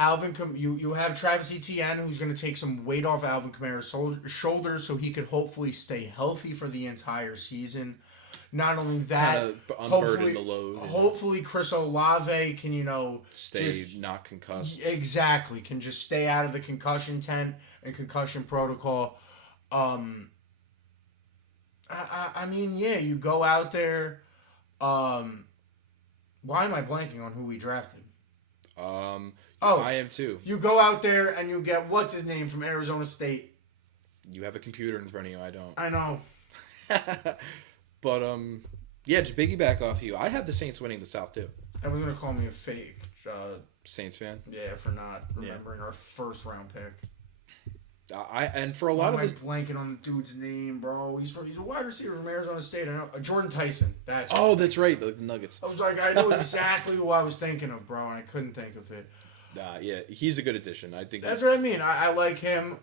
you have Travis Etienne, who's going to take some weight off Alvin Kamara's shoulders so he could hopefully stay healthy for the entire season. Not only that, unburden the load. Hopefully, Chris Olave can, stay not concussed. Exactly, can just stay out of the concussion tent and concussion protocol. I mean, yeah, you go out there. Why am I blanking on who we drafted? I am too. You go out there and you get what's his name from Arizona State. You have a computer in front of you. I don't. I know. But yeah, to piggyback off you, I have the Saints winning the South too. Everyone's gonna call me a fake Saints fan. Yeah, for not remembering our first round pick. And for a lot of this, blanking on the dude's name, bro. He's a wide receiver from Arizona State. I know Jordan Tyson. That's right, the Nuggets. I was like, I know exactly who I was thinking of, bro, and I couldn't think of it. Yeah, he's a good addition. I think that's what I mean. I like him.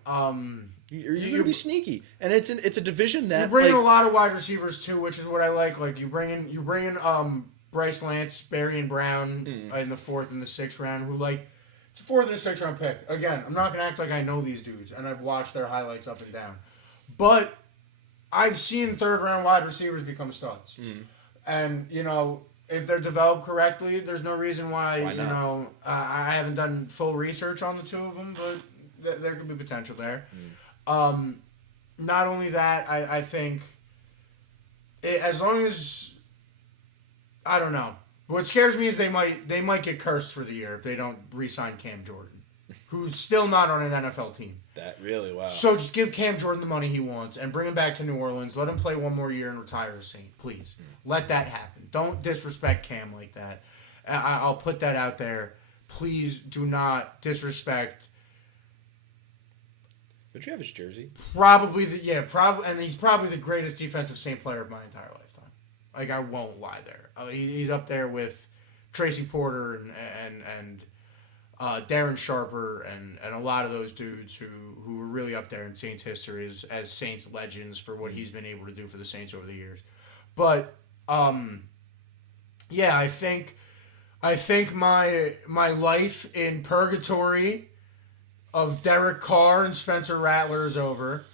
You're gonna be sneaky, and it's a division that you bring in a lot of wide receivers too, which is what I like. Like you bring in Bryce Lance, Barry and Brown in the 4th and the 6th round, who it's a 4th and a 6th round pick. Again, I'm not gonna act like I know these dudes, and I've watched their highlights up and down, but I've seen 3rd round wide receivers become studs, and if they're developed correctly, there's no reason why I haven't done full research on the two of them, but there could be potential there. Not only that, I think as long as I don't know. What scares me is they might get cursed for the year if they don't re-sign Cam Jordan, who's still not on an NFL team. That really wow. So just give Cam Jordan the money he wants and bring him back to New Orleans. Let him play one more year and retire a Saint, please. Let that happen. Don't disrespect Cam like that. I'll put that out there. Please do not disrespect. Don't you have his jersey? Probably, and he's probably the greatest defensive Saint player of my entire lifetime. Like, I won't lie there. He's up there with Tracy Porter and Darren Sharper and a lot of those dudes who were really up there in Saints history as Saints legends for what he's been able to do for the Saints over the years. But yeah, I think my life in purgatory of Derek Carr and Spencer Rattler is over.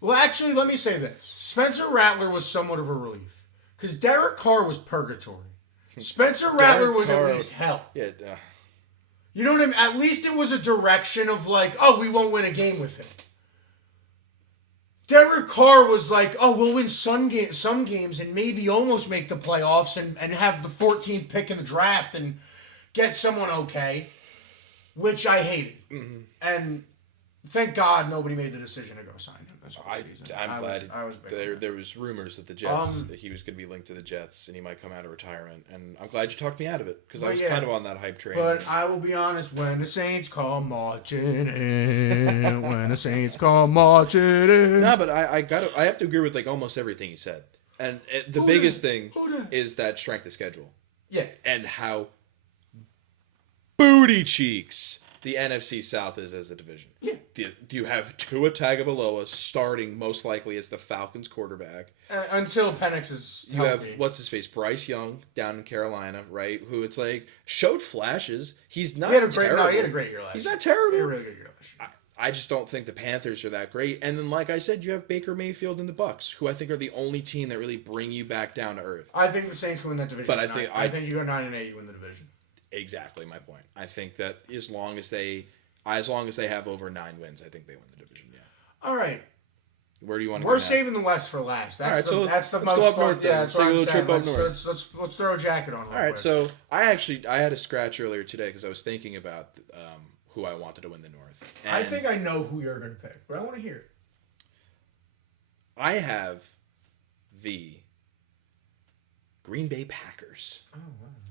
Well, actually, let me say this. Spencer Rattler was somewhat of a relief. Because Derek Carr was purgatory. Spencer Rattler was at least hell. Yeah. You know what I mean? At least it was a direction of we won't win a game with him. Derek Carr was we'll win some games and maybe almost make the playoffs and have the 14th pick in the draft and get someone okay, which I hated. Mm-hmm. And thank God nobody made the decision to go sign him. I'm glad there was rumors that the Jets that he was going to be linked to the Jets and he might come out of retirement, and I'm glad you talked me out of it because I was kind of on that hype train. But I will be honest, when the Saints come marching in, No, but I have to agree with almost everything you said, and the biggest thing is that strength of schedule. Yeah, and how booty cheeks the NFC South is as a division. Yeah. Do you have Tua Tagovailoa starting most likely as the Falcons quarterback? Until Penix is You healthy. have, what's his face, Bryce Young down in Carolina, right? Who it's like, showed flashes. He's not terrible. He had a great year last year. He's not terrible. He had a really good year last year. I just don't think the Panthers are that great. And then, like I said, you have Baker Mayfield and the Bucks, who I think are the only team that really bring you back down to earth. I think the Saints can win that division. But I think you go 9-8, you win the division. Exactly my point. I think that as long as they have over 9 wins, I think they win the division. Yeah. All right. Where do you want to go? We're saving the West for last. That's the let's most go up fun. north. Yeah, Let's take a little trip up north. Let's throw a jacket on. All right. So I had a scratch earlier today because I was thinking about who I wanted to win the North. And I think I know who you're going to pick, but I want to hear it. I have the Green Bay Packers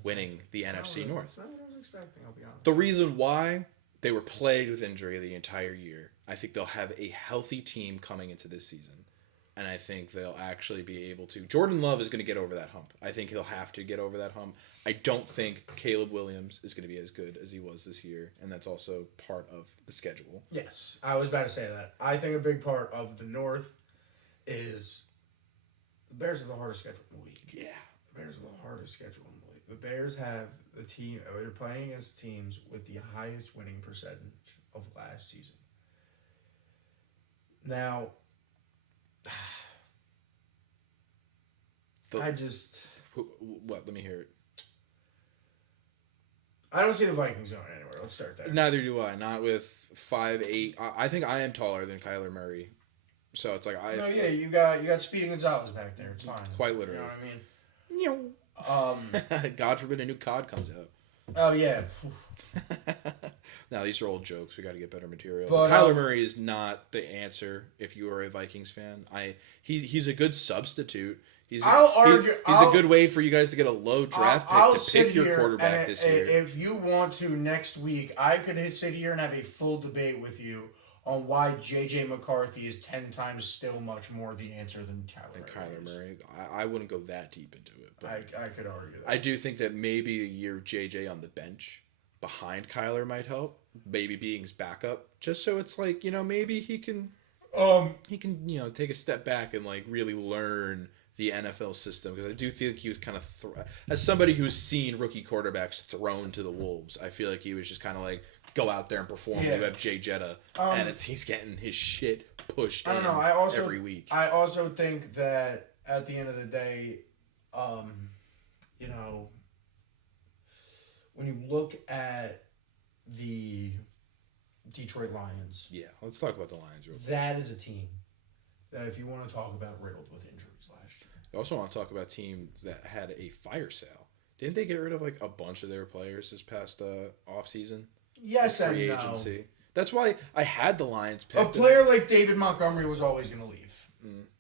winning the NFC North. That's not what I was expecting, I'll be honest. The reason why they were plagued with injury the entire year, I think they'll have a healthy team coming into this season. And I think they'll actually be able to. Jordan Love is going to get over that hump. I think he'll have to get over that hump. I don't think Caleb Williams is going to be as good as he was this year. And that's also part of the schedule. Yes, I was about to say that. I think a big part of the North is the Bears have the hardest schedule in the league. Yeah. The Bears have the hardest schedule in the league. The Bears have the team. They're playing against teams with the highest winning percentage of last season. Now, What? Let me hear it. I don't see the Vikings going anywhere. Let's start there. Neither do I. Not with 5'8". I think I am taller than Kyler Murray. So it's like you got Speedy Gonzalez back there. It's fine. Quite literally. You know what I mean? God forbid a new COD comes out. Oh yeah. Now these are old jokes. We got to get better material. But, Kyler Murray is not the answer if you are a Vikings fan. He's a good substitute. He's a good way for you guys to get a low draft pick to pick your quarterback this year. If you want to next week, I could sit here and have a full debate with you on why J.J. McCarthy is 10 times still much more the answer than Kyler Murray. I wouldn't go that deep into it. But I could argue that. I do think that maybe a year J.J. on the bench behind Kyler might help. Maybe being his backup, just so it's like, maybe he can take a step back and like really learn the NFL system, because I do think he was kind of as somebody who's seen rookie quarterbacks thrown to the wolves, I feel like he was just kind of like go out there and perform. You have Jay Jetta, and he's getting his shit pushed every week. I also think that at the end of the day, when you look at the Detroit Lions, let's talk about the Lions real quick. That is a team that, if you want to talk about riddled with injuries last year. I also want to talk about teams that had a fire sale. Didn't they get rid of like a bunch of their players this past off season? Yes and free no. agency. That's why I had the Lions picked. A player like David Montgomery was always going to leave.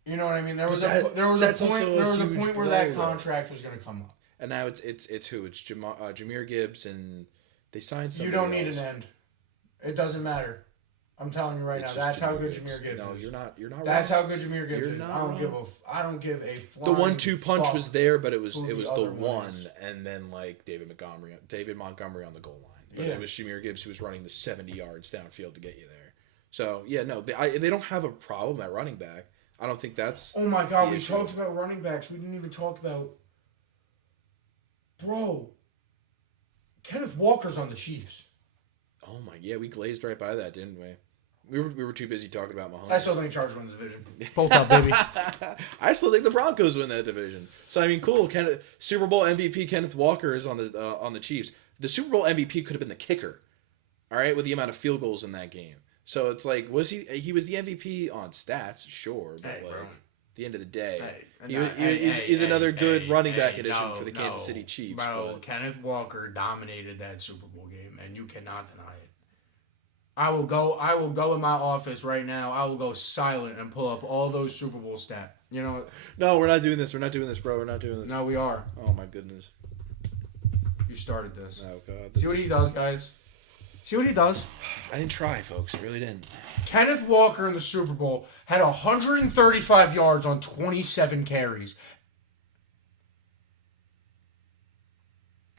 You know what I mean? There was a point where that contract was going to come up. And now it's who? It's Jahmyr Gibbs, and they signed somebody. You don't need an end. It doesn't matter. I'm telling you right now. That's how good Jahmyr Gibbs is. No, you're not. That's how good Jahmyr Gibbs is. I don't give a the 1-2 punch was there, but it was the one, is. and then like David Montgomery on the goal line. But it was Jahmyr Gibbs who was running the 70 yards downfield to get you there. So they don't have a problem at running back. I don't think that's. Oh my God, we talked about running backs. We didn't even talk about. Bro, Kenneth Walker's on the Chiefs. Oh my, yeah, we glazed right by that, didn't we? We were too busy talking about Mahomes. I still think Chargers win the division. Both up, baby. I still think the Broncos win that division. So I mean, cool. Super Bowl MVP Kenneth Walker is on the Chiefs. The Super Bowl MVP could have been the kicker. All right, with the amount of field goals in that game. So it's like, was he was the MVP on stats, sure, but at the end of the day, he's another good running back addition for the Kansas City Chiefs. Bro, Kenneth Walker dominated that Super Bowl game, and you cannot deny it. I will go in my office right now. I will go silent and pull up all those Super Bowl stats. You know what? No, we're not doing this. We're not doing this, bro. We're not doing this. No, we are. Oh my goodness. You started this. Oh God. See what he does, guys. See what he does? I didn't try, folks. I really didn't. Kenneth Walker in the Super Bowl had 135 yards on 27 carries.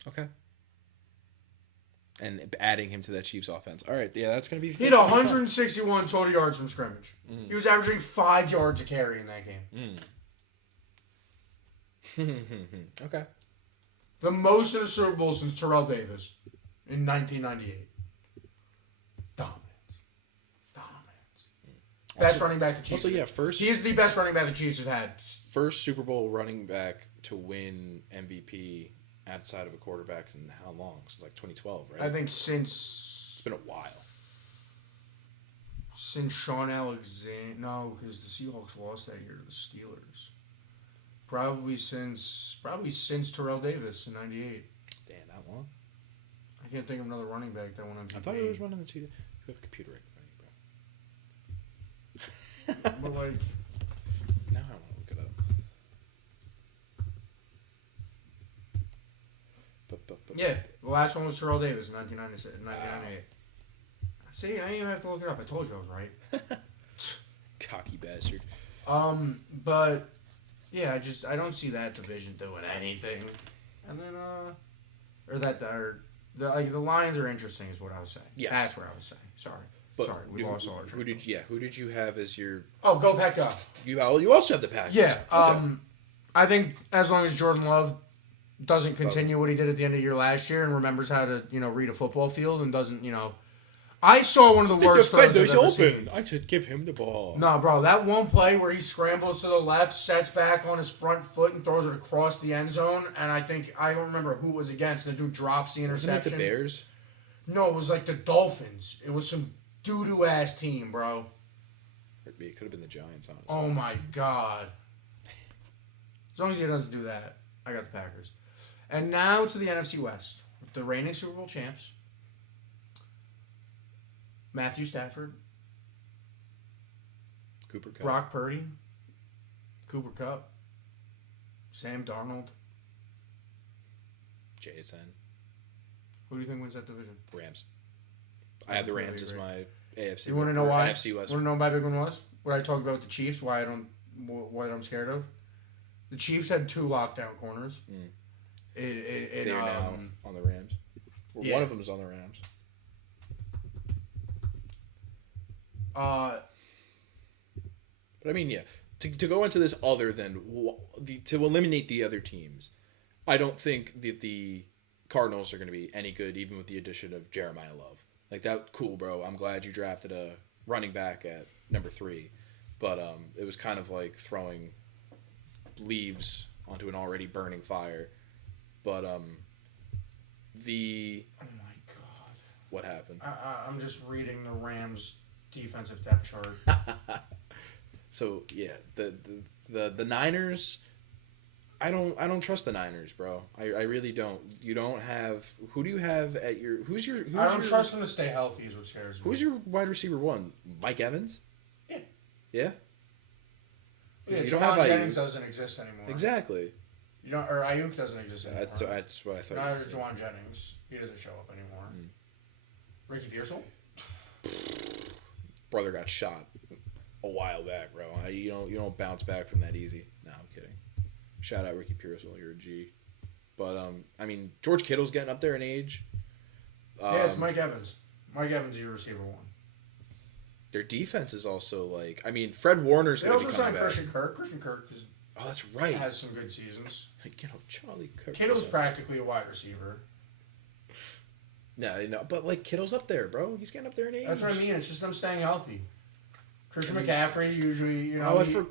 Okay. and adding him to that Chiefs offense. All right, yeah, that's gonna be. He had 161 total yards from scrimmage. He was averaging 5 yards a carry in that game. Okay. The most in a Super Bowl since Terrell Davis in 1998. Dominance. Best running back the Chiefs. Also, yeah, first. He is the best running back the Chiefs have had. First Super Bowl running back to win MVP outside of a quarterback in how long? Since like 2012, right? I think since... It's been a while. Since Sean Alexander... No, because the Seahawks lost that year to the Steelers. Probably since Terrell Davis in 98. Damn, that long? I can't think of another running back that won MVP. I thought he was running the two... You have a computer right in front of you, bro. But like... Now I want to look it up. Yeah, the last one was Terrell Davis in 1998. See, I didn't even have to look it up. I told you I was right. Cocky bastard. But yeah, I don't see that division doing anything. And then the Lions are interesting, is what I was saying. Yes. That's what I was saying. Sorry, we lost all our Who did you have as your? Oh, go Pack Go. You also have the Packers. Yeah. Okay. I think as long as Jordan Love doesn't continue what he did at the end of the year last year and remembers how to read a football field and doesn't I saw one of the worst throws I've ever seen. I should give him the ball. No, bro, that one play where he scrambles to the left, sets back on his front foot, and throws it across the end zone. And I don't remember who it was against. And the dude drops the interception. Wasn't it the Bears? No, it was like the Dolphins. It was some doo-doo ass team, bro. It could have been the Giants, honestly. Oh my god. As long as he doesn't do that, I got the Packers. And now to the NFC West, the reigning Super Bowl champs. Matthew Stafford, Cooper Kupp, Brock Purdy, Cooper Kupp, Sam Darnold. JSN. Who do you think wins that division? Rams. I have the Rams as my AFC. You want to know why? NFC West. Want to know what my big one was? What I talked about with the Chiefs? What I'm scared of? The Chiefs had 2 lockdown corners. They're now on the Rams. Well, yeah. One of them is on the Rams. But I mean, yeah, to go into this other than to eliminate the other teams, I don't think that the Cardinals are going to be any good, even with the addition of Jeremiah Love. Like, that, cool, bro. I'm glad you drafted a running back at number 3, but it was kind of like throwing leaves onto an already burning fire. But oh my god, what happened? I'm just reading the Rams defensive depth chart. So yeah, the Niners, I don't trust the Niners, bro. I really don't. You don't have. Who do you have at your? I don't trust them to stay healthy. Is what scares me. Who's your wide receiver 1? Mike Evans. Yeah. Yeah. Yeah, you don't have Jennings doesn't exist anymore. Exactly. Or Ayuk doesn't exist anymore. That's what I thought. Neither does Juwan Jennings. He doesn't show up anymore. Ricky Pearsall. Brother got shot a while back, bro. You don't bounce back from that easy. No, I'm kidding. Shout out Ricky Pearsall, you're a G. But I mean, George Kittle's getting up there in age. Yeah, it's Mike Evans. Mike Evans is your receiver 1. Their defense is also like, I mean, Fred Warner's going to be coming back. Christian Kirk. Christian Kirk that's right. Has some good seasons. Charlie Kirk. Kittle's practically a wide receiver. No, but like Kittle's up there, bro. He's getting up there in age. That's what I mean. It's just them staying healthy. Christian McCaffrey usually,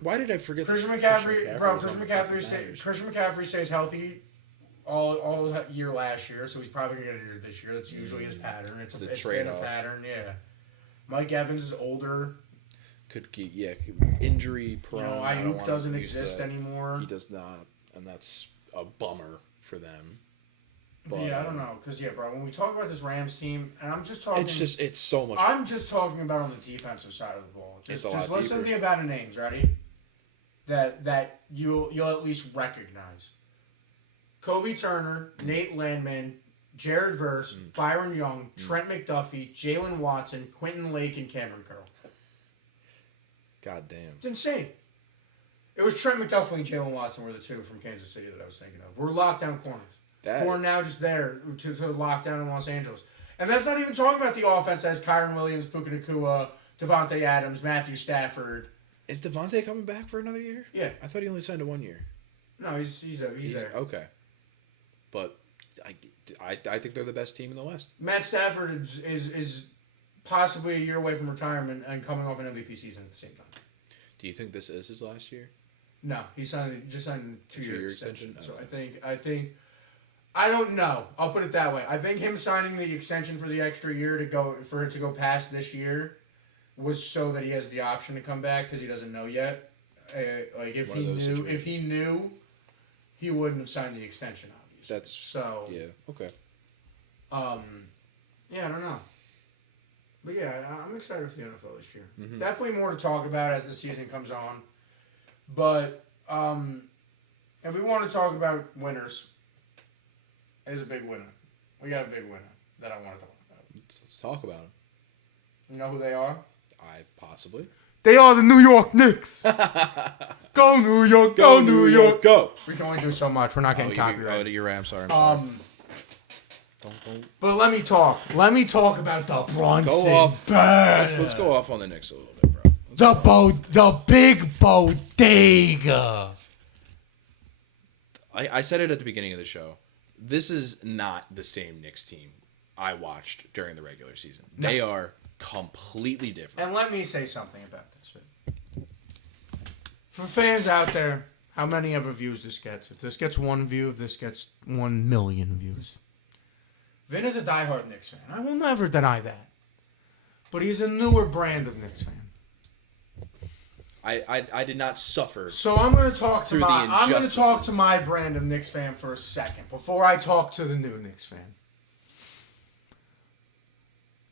why did I forget? Christian McCaffrey, bro. Christian McCaffrey stays healthy all year last year, so he's probably gonna get injured this year. That's usually his pattern. It's the trade-off pattern. Yeah. Mike Evans is older. Injury prone. Ayuk doesn't exist anymore. He does not, and that's a bummer for them. But, yeah, I don't know, because bro, when we talk about this Rams team, and I'm just talking, it's so much. I'm just talking about on the defensive side of the ball. Just listen to the about names, ready? That you'll at least recognize. Kobe Turner, Nate Landman, Jared Verse, Byron Young, Trent McDuffie, Jalen Watson, Quentin Lake, and Cameron Curl. God damn. It's insane. It was Trent McDuffie and Jalen Watson were the 2 from Kansas City that I was thinking of. We're lockdown corners. Who are now just there to lock down in Los Angeles. And that's not even talking about the offense as Kyron Williams, Puka Nacua, Devontae Adams, Matthew Stafford. Is Devontae coming back for another year? Yeah. I thought he only signed a 1 year. No, he's there. Okay. But I think they're the best team in the West. Matt Stafford is possibly a year away from retirement and coming off an MVP season at the same time. Do you think this is his last year? No, he just signed a 2-year extension. Okay. So I don't know. I'll put it that way. I think him signing the extension for the extra year for it to go past this year was so that he has the option to come back because he doesn't know yet. If he knew, he wouldn't have signed the extension. Obviously. Yeah. Okay. Yeah, I don't know. But yeah, I'm excited for the NFL this year. Mm-hmm. Definitely more to talk about as the season comes on. But if we want to talk about winners, there's a big winner. We got a big winner that I want to talk about. Let's talk about him. You know who they are? Possibly. They are the New York Knicks. Go New York, go New York, go. We can only do so much. We're not getting copyrighted. You're right. I'm sorry. Don't. But let me talk. Let me talk about the Brunson. Go off. Let's go off on the Knicks a little bit, bro. The big bodega. I said it at the beginning of the show. This is not the same Knicks team I watched during the regular season. No. They are completely different. And let me say something about this. For fans out there, how many ever views this gets? If this gets 1 view, if this gets 1 million views. Vin is a diehard Knicks fan. I will never deny that. But he's a newer brand of Knicks fan. I did not suffer. So I'm going to talk to my brand of Knicks fan for a second before I talk to the new Knicks fan.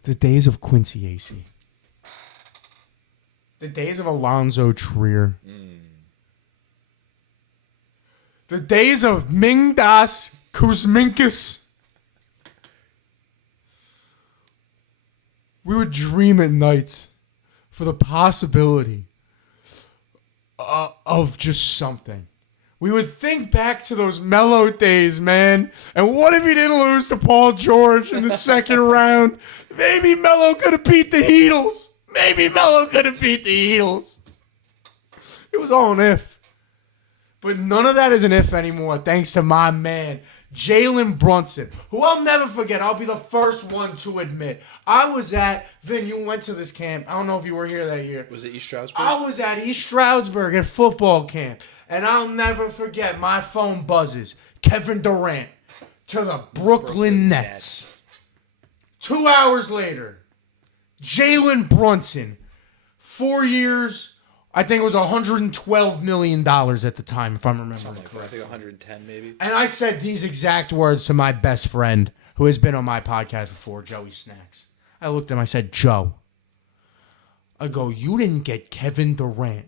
The days of Quincy Acey. The days of Alonzo Trier. The days of Mindas Kuzminkas. We would dream at night for the possibility of just something. We would think back to those Melo days, man. And what if he didn't lose to Paul George in the second round? Maybe Melo could have beat the Heatles. It was all an if. But none of that is an if anymore, thanks to my man, Jalen Brunson, who I'll never forget. I'll be the first one to admit. Vin, you went to this camp. I don't know if you were here that year. Was it East Stroudsburg? I was at East Stroudsburg at football camp. And I'll never forget, my phone buzzes. Kevin Durant to the Brooklyn Nets. 2 hours later, Jalen Brunson, 4 years, I think it was $112 million at the time, if I'm remembering correctly. I think 110 maybe. And I said these exact words to my best friend, who has been on my podcast before, Joey Snacks. I looked at him, I said, Joe, I go, you didn't get Kevin Durant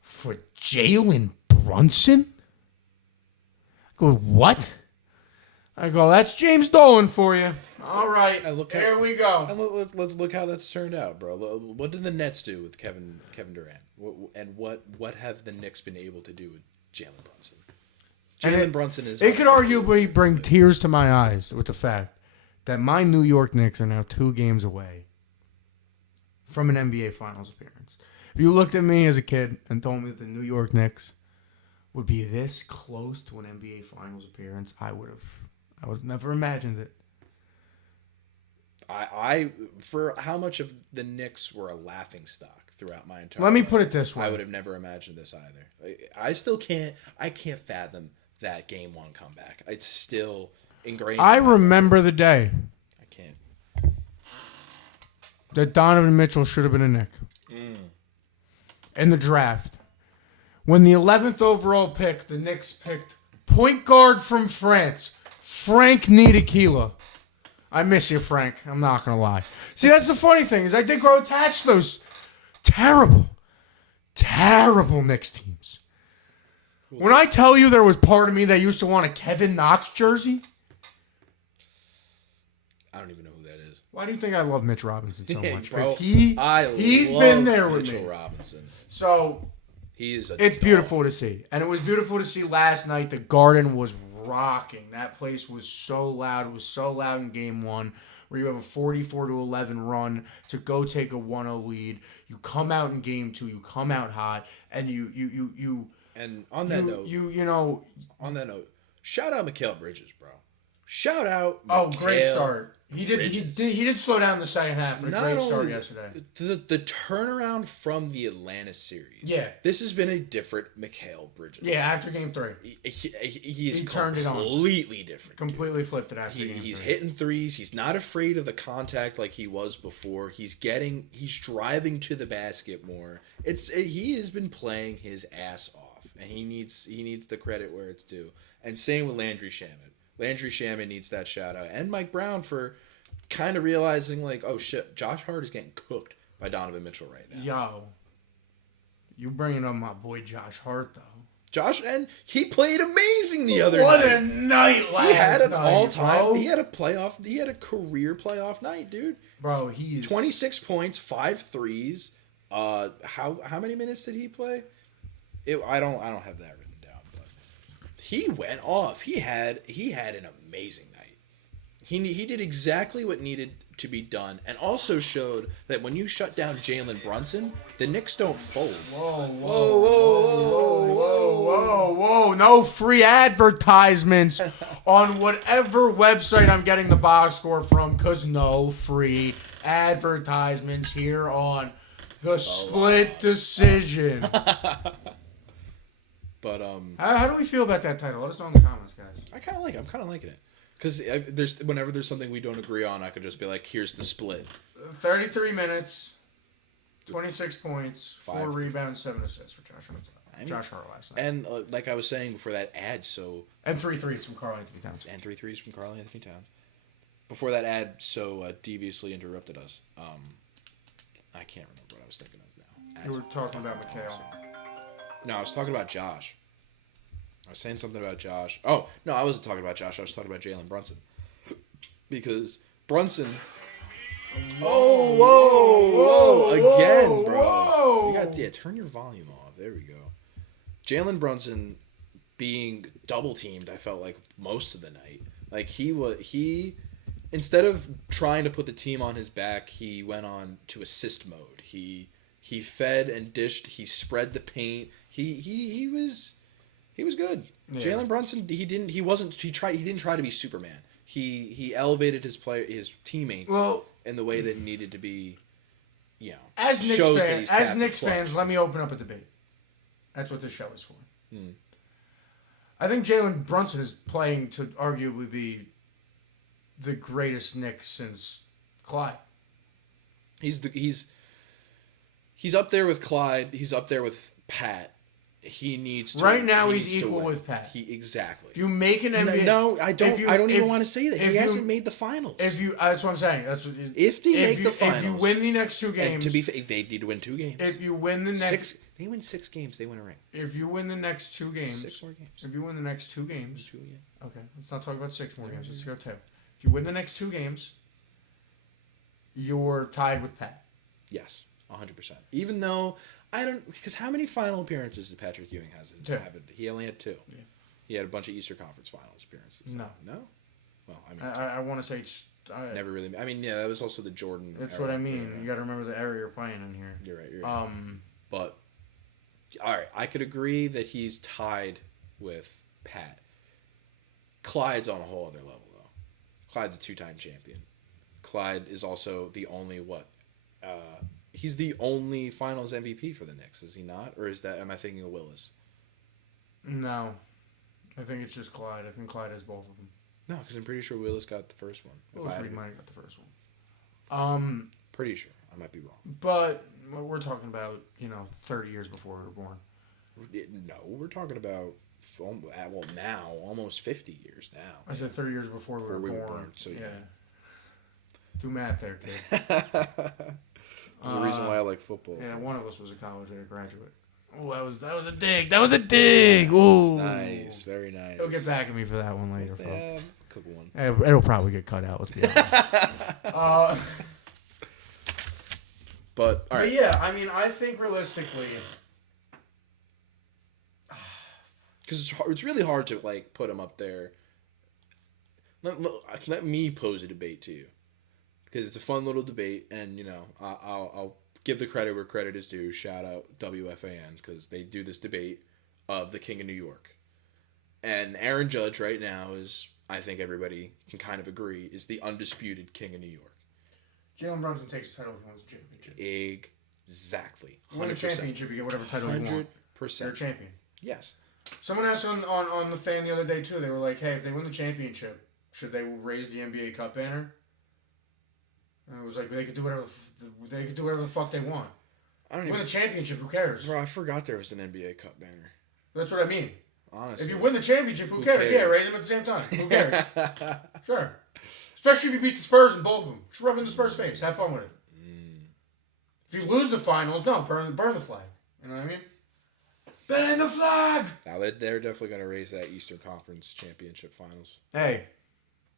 for Jalen Brunson? I go, what? I go, that's James Dolan for you. All right, there we go. Let's look how that's turned out, bro. What did the Nets do with Kevin Durant? And what have the Knicks been able to do with Jalen Brunson? Jalen Brunson is... It could arguably bring tears to my eyes with the fact that my New York Knicks are now 2 games away from an NBA Finals appearance. If you looked at me as a kid and told me that the New York Knicks would be this close to an NBA Finals appearance, I would have never imagined it. I for how much of the Knicks were a laughing stock throughout my entire Let me life, put it this way. I would have never imagined this either. I still can't fathom that Game 1 comeback. It's still ingrained. I remember the day I can't. That Donovan Mitchell should have been a Knick. In the draft. When the 11th overall pick, the Knicks picked point guard from France, Frank Ntilikina. I miss you, Frank. I'm not going to lie. See, that's the funny thing is I did grow attached to those terrible Knicks teams. When I tell you there was part of me that used to want a Kevin Knox jersey. I don't even know who that is. Why do you think I love Mitch Robinson so much? Bro, he's been there with Mitchell me. Robinson. So it's beautiful to see. And it was beautiful to see last night. The Garden was rocking. That place was so loud. It was so loud in game 1 where you have a 44-11 run to go take a 1-0 lead. You come out in game 2, you come out hot, and you And on that note, on that note, shout out Mikal Bridges, bro. Shout out. Great start. He did. Bridges. He did slow down the second half, but a great start yesterday. The turnaround from the Atlanta series. Yeah. This has been a different Mikal Bridges. Yeah, after game 3. He turned it on. Completely different. Completely flipped it after game 3. He's hitting threes. He's not afraid of the contact like he was before. He's driving to the basket more. He has been playing his ass off, and he needs the credit where it's due. And same with Landry Shamet. Landry Shamet needs that shout out. And Mike Brown for kind of realizing, like, oh shit, Josh Hart is getting cooked by Donovan Mitchell right now. Yo. You bringing up my boy Josh Hart, though. Josh, and he played amazing the other night. What a night last night. He had an all-time. Bro. He had a career playoff night, dude. Bro, he's 26 points, 5 threes. How many minutes did he play? I don't have that written down, but he went off. He had an amazing night. He did exactly what needed to be done, and also showed that when you shut down Jalen Brunson, the Knicks don't fold. Whoa. No free advertisements on whatever website I'm getting the box score from, because no free advertisements here on the Split Decision. But how do we feel about that title? Let us know in the comments, guys. I'm kind of liking it. Because whenever there's something we don't agree on, I could just be like, here's the split. 33 minutes, 26 points, 4 rebounds, 7 assists for Josh Hart last night. And like I was saying before that ad, and 3 threes from Karl-Anthony Towns. Before that ad deviously interrupted us. I can't remember what I was thinking of now. You were talking about Mikal. No, I was talking about Josh. I was saying something about Josh. Oh, no, I wasn't talking about Josh. I was talking about Jalen Brunson. Because Brunson... Whoa, again, bro. You got turn your volume off. There we go. Jalen Brunson being double-teamed, I felt like, most of the night. Like, he instead of trying to put the team on his back, he went on to assist mode. He fed and dished. He spread the paint. He was good. Yeah. Jalen Brunson, he didn't try to be Superman. He elevated his teammates in the way that needed to be, As Knicks fans, let me open up a debate. That's what this show is for. I think Jalen Brunson is playing to arguably be the greatest Knick since Clyde. He's up there with Clyde. He's up there with Pat. He needs to. Right now, he's equal with Pat. Exactly. If you make an NBA, no, I don't. I don't even want to say that he hasn't made the finals. That's what I'm saying. If they make the finals, if you win the next 2 games, they need to win 2 games. If you win the next, they win 6 games. They win a ring. If you win the next 2 games, 6 more games. If you win the next 2 games, okay. Let's not talk about 6 more games. Let's go 2. If you win the next 2 games, you're tied with Pat. Yes, 100%. Even though. Because how many final appearances did Patrick Ewing have? He only had 2. Yeah. He had a bunch of Easter Conference Finals appearances. No. Well, I want to say it's never really. That was also the Jordan. That's what I mean. Yeah. You got to remember the era you're playing in here. You're right. But all right, I could agree that he's tied with Pat. Clyde's on a whole other level, though. Clyde's a 2-time champion. Clyde is also the only he's the only Finals MVP for the Knicks, is he not? Or am I thinking of Willis? No. I think it's just Clyde. I think Clyde has both of them. No, because I'm pretty sure Willis got the first one. Willis Reed might have got the first one. Pretty sure. I might be wrong. But we're talking about, 30 years before we were born. No, we're talking about, now, almost 50 years now. I said 30 years before we were born. So yeah. Do math there, kid. There's a reason why I like football. Yeah, one of us was a college graduate. Oh, that was a dig. That was a dig. Ooh. Nice, very nice. He'll get back at me for that one later, folks. Yeah, cook one. It'll probably get cut out. Let's be honest. But all right. But yeah, I think realistically, because it's really hard to like put him up there. Let me pose a debate to you, because it's a fun little debate, and I'll give the credit where credit is due. Shout out WFAN, because they do this debate of the King of New York, and Aaron Judge right now is, I think everybody can kind of agree, is the undisputed King of New York. Jalen Brunson takes the title if he wins the championship. Exactly. 100%. You win a championship, you get whatever title you want. 100%. You're a champion. Yes. Someone asked on the fan the other day too. They were like, "Hey, if they win the championship, should they raise the NBA Cup banner?" And it was like they could do whatever the fuck they want. I don't win the championship. Who cares? Bro, I forgot there was an NBA Cup banner. That's what I mean. Honestly, if you win the championship, who cares? Yeah, raise them at the same time. Who cares? Sure. Especially if you beat the Spurs in both of them. Just rub in the Spurs' face. Have fun with it. If you lose the finals, no, burn the flag. You know what I mean? Burn the flag! Now they're definitely going to raise that Eastern Conference Championship Finals. Hey,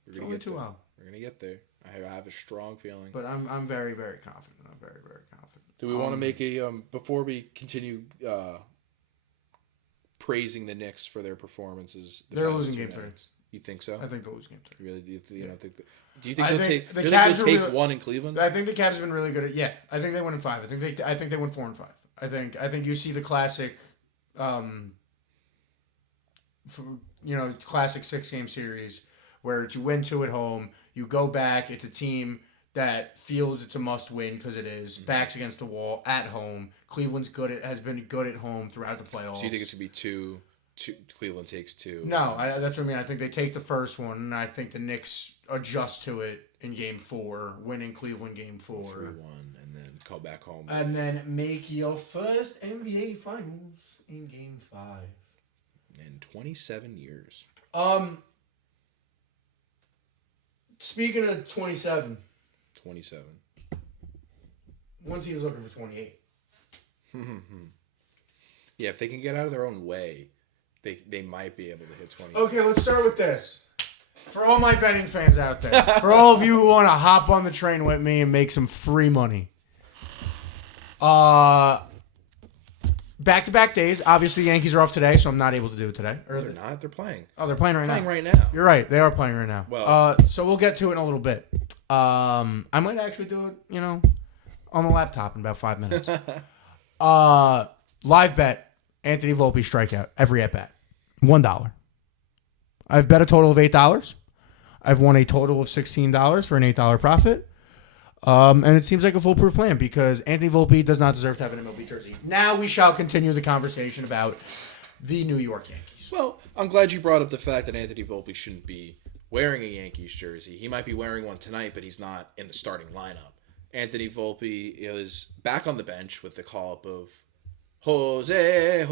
we're going to get there. We're going to get there. I have a strong feeling. But I'm very, very confident. I'm very, very confident. Do we want to make a before we continue praising the Knicks for their performances? They're losing game 3. You think so? I think they'll lose game 3. Really? Do you think? Do you think they'll take? Do you think they'll take one in Cleveland? I think the Cavs have been really good at. Yeah, I think they win in 5. I think they win 4 and 5. I think you see the classic, classic 6-game series where it's you win 2 at home, you go back. It's a team that feels it's a must win because it is. Backs against the wall at home. Cleveland's has been good at home throughout the playoffs. So you think it's gonna be 2? Cleveland takes 2. No, that's what I mean. I think they take the first one, and I think the Knicks adjust to it in Game 4, winning Cleveland Game 4. 3-1, and then come back home. And then make your first NBA Finals in Game 5. In 27 years. Speaking of 27. 27. One team is looking for 28. Yeah, if they can get out of their own way, they might be able to hit 20. Okay, let's start with this. For all my betting fans out there, for all of you who want to hop on the train with me and make some free money. Back-to-back days. Obviously, the Yankees are off today, so I'm not able to do it today. Or they're not. They're playing. Oh, they're playing right now. You're right. They are playing right now. Well, so we'll get to it in a little bit. I might actually do it, on the laptop in about 5 minutes. Live bet, Anthony Volpe strikeout, every at-bat. $1. I've bet a total of $8. I've won a total of $16 for an $8 profit. And it seems like a foolproof plan because Anthony Volpe does not deserve to have an MLB jersey. Now we shall continue the conversation about the New York Yankees. Well, I'm glad you brought up the fact that Anthony Volpe shouldn't be wearing a Yankees jersey. He might be wearing one tonight, but he's not in the starting lineup. Anthony Volpe is back on the bench with the call-up of Jose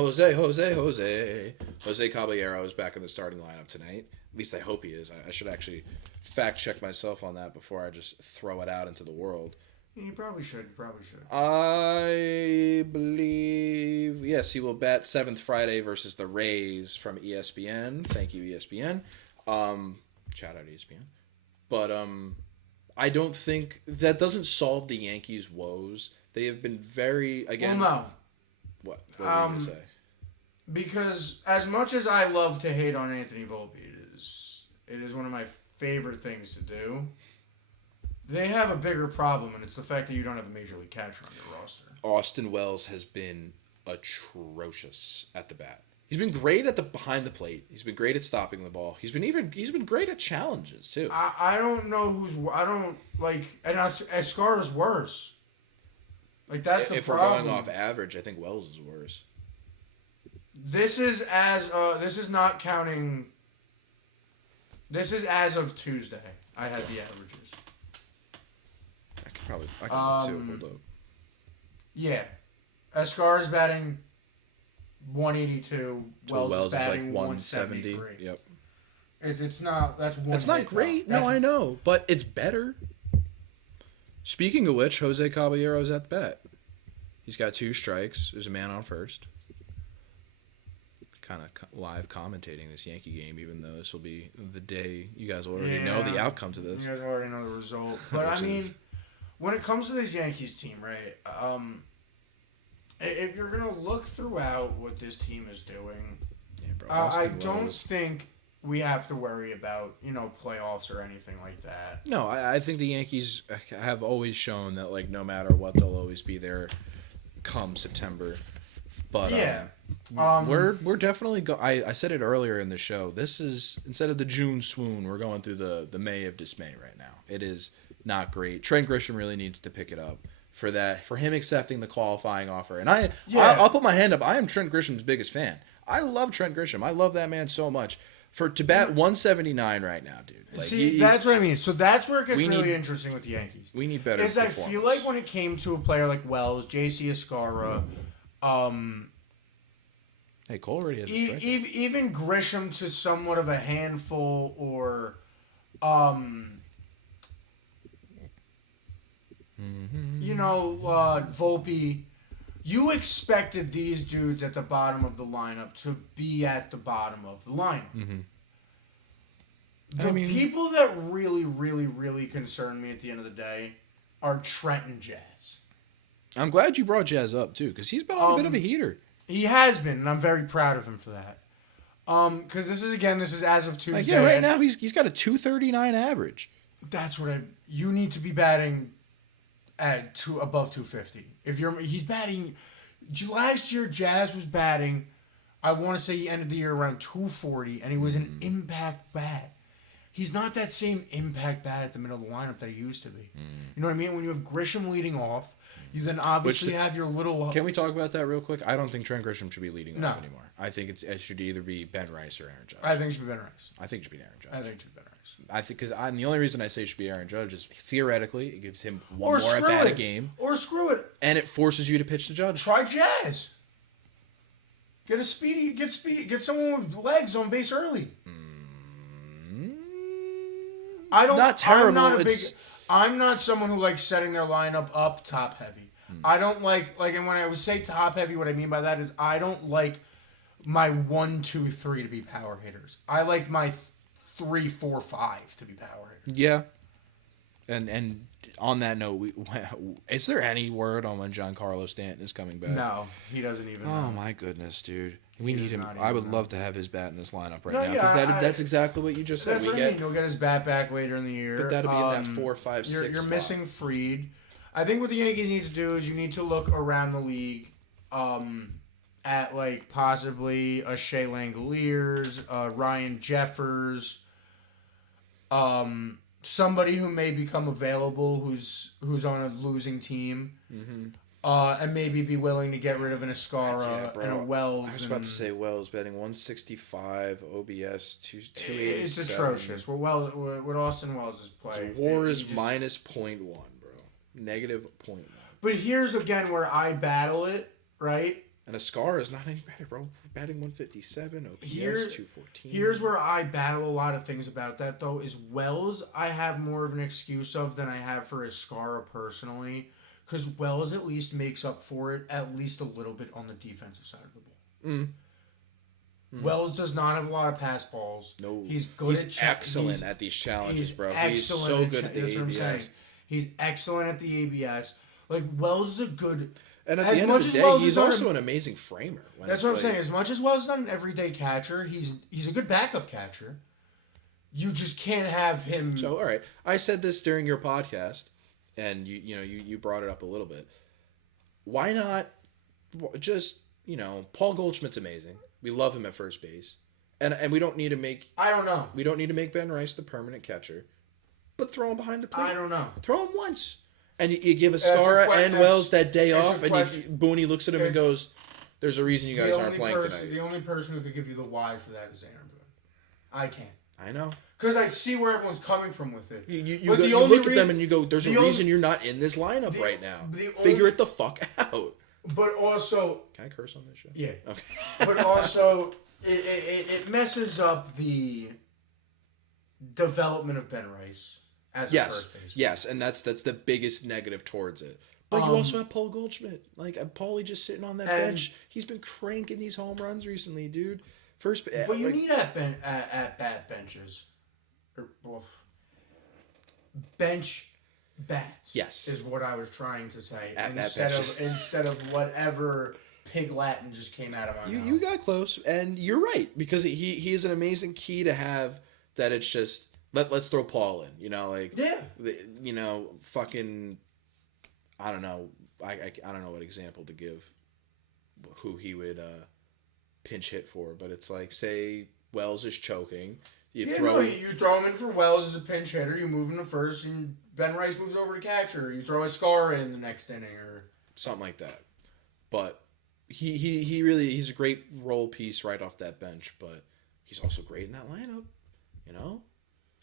Caballero is back in the starting lineup tonight. At least I hope he is. I should actually fact check myself on that before I just throw it out into the world. You probably should. I believe, yes, he will bat 7th Friday versus the Rays from ESPN. Thank you, ESPN. Shout out ESPN. But I don't think that doesn't solve the Yankees' woes. They have been very, again. Well, no. What were you going to say? Because as much as I love to hate on Anthony Volpe, it is one of my favorite things to do. They have a bigger problem, and it's the fact that you don't have a major league catcher on your roster. Austin Wells has been atrocious at the bat. He's been great at the behind the plate. He's been great at stopping the ball. He's been great at challenges too. I don't know and Escar is worse. Like that's the problem. If we're going off average, I think Wells is worse. This is not counting. This is as of Tuesday. I had the averages. I can look too. Hold up. Yeah, Escar is batting 182. Wells is batting like 170. Yep. It's not. It's not great. No, I know, but it's better. Speaking of which, Jose Caballero's at the bat. He's got 2 strikes. There's a man on first. Kind of live commentating this Yankee game, even though this will be the day you guys already know the outcome to this. You guys already know the result. But I mean, when it comes to this Yankees team, right? If you're gonna look throughout what this team is doing, bro. I don't think we have to worry about, playoffs or anything like that. No, I think the Yankees have always shown that, like, no matter what, they'll always be there come September. But we're definitely I said it earlier in the show. This is, instead of the June swoon, we're going through the May of dismay right now. It is not great. Trent Grisham really needs to pick it up for him accepting the qualifying offer. And I'll put my hand up. I am Trent Grisham's biggest fan. I love Trent Grisham. I love that man so much. To bat 179 right now, dude. Like, that's what I mean. So that's where it gets really interesting with the Yankees. We need better performance. I feel like when it came to a player like Wells, J.C. Escarra, hey, Cole already has a strike. Even Grisham to somewhat of a handful, or Volpe. You expected these dudes at the bottom of the lineup to be at the bottom of the lineup. Mm-hmm. The people that really, really, really concern me at the end of the day are Trent and Jazz. I'm glad you brought Jazz up, too, because he's been on a bit of a heater. He has been, and I'm very proud of him for that. Because this is as of Tuesday. Right now he's got a 239 average. That's what you need to be batting at above 250. He's batting. Last year, Jazz was batting. I want to say he ended the year around 240, and he was an impact bat. He's not that same impact bat at the middle of the lineup that he used to be. You know what I mean? When you have Grisham leading off, you then obviously have your little. Can we talk about that real quick? I don't think Trent Grisham should be leading off anymore. I think it should either be Ben Rice or Aaron Judge. I think it should be Ben Rice. I think it should be Aaron Judge. I think it should be Ben Rice. I think the only reason I say it should be Aaron Judge is theoretically it gives him one more at bat a game. Or screw it. And it forces you to pitch to Judge. Try Jazz. Get someone with legs on base early. Not terrible. I'm not someone who likes setting their lineup up top heavy. I don't like, and when I would say top heavy, what I mean by that is I don't like my 1, 2, 3 to be power hitters. I like my 3, 4, 5 to be power hitters. Yeah. And on that note, is there any word on when Giancarlo Stanton is coming back? No, he doesn't even know. Oh my goodness, dude. We need him. I would love to have his bat in this lineup right now, because that's exactly what you just said. He'll get his bat back later in the year. But that'll be in that 4, 5, 6 You're slot. missing Fried. I think what the Yankees need to do is you need to look around the league at like possibly a Shea Langoliers, Ryan Jeffers, somebody who may become available who's on a losing team, and maybe be willing to get rid of an Escarra and a Wells. I was about to say Wells batting 165, OBS 287. It's atrocious. What Austin Wells is playing. His WAR is minus -0.1, bro. Negative -0.1. But here's again where I battle it, right? And Escarra is not any better, bro. Batting 157, OPS 214. Here's where I battle a lot of things about that, though, is Wells I have more of an excuse of than I have for Escarra personally, because Wells at least makes up for it at least a little bit on the defensive side of the ball. Wells does not have a lot of pass balls. No. He's good he's excellent at these challenges, bro. He's so good at the ABS. He's excellent at the ABS. Like, Wells is a good... And at the end of the day, he's also an amazing framer. That's what I'm saying. As much as Wells is not an everyday catcher, he's a good backup catcher. You just can't have him... So, all right. I said this during your podcast, and you brought it up a little bit. Why not just, Paul Goldschmidt's amazing. We love him at first base. And we don't need to make... I don't know. We don't need to make Ben Rice the permanent catcher. But throw him behind the plate. I don't know. Throw him once. And you give Escarra and Wells that day off, and Booney looks at him and goes, "There's a reason you guys aren't playing tonight." The only person who could give you the why for that is Aaron Boone. I can't. I know. Because I see where everyone's coming from with it. You look at them and you go, "There's a reason you're not in this lineup right now. Figure it the fuck out." But also... Can I curse on this show? Yeah. Okay. But also, it messes up the development of Ben Rice. As a first baseman. Yes, and that's the biggest negative towards it. But you also have Paul Goldschmidt. Like, Paulie just sitting on that bench. He's been cranking these home runs recently, dude. But you need at-bat benches. Bench bats. Yes. Is what I was trying to say. Instead of whatever pig Latin just came out of my mouth. You got close, and you're right, because he is an amazing key to have. That it's just let's throw Paul in, you know, like you know, fucking, I don't know, I don't know what example to give, who he would pinch hit for, but it's like, say Wells is choking, you throw him in for Wells as a pinch hitter, you move him to first, and Ben Rice moves over to catcher, you throw a Scar in the next inning or something like that, but he really, he's a great role piece right off that bench, but he's also great in that lineup. You know,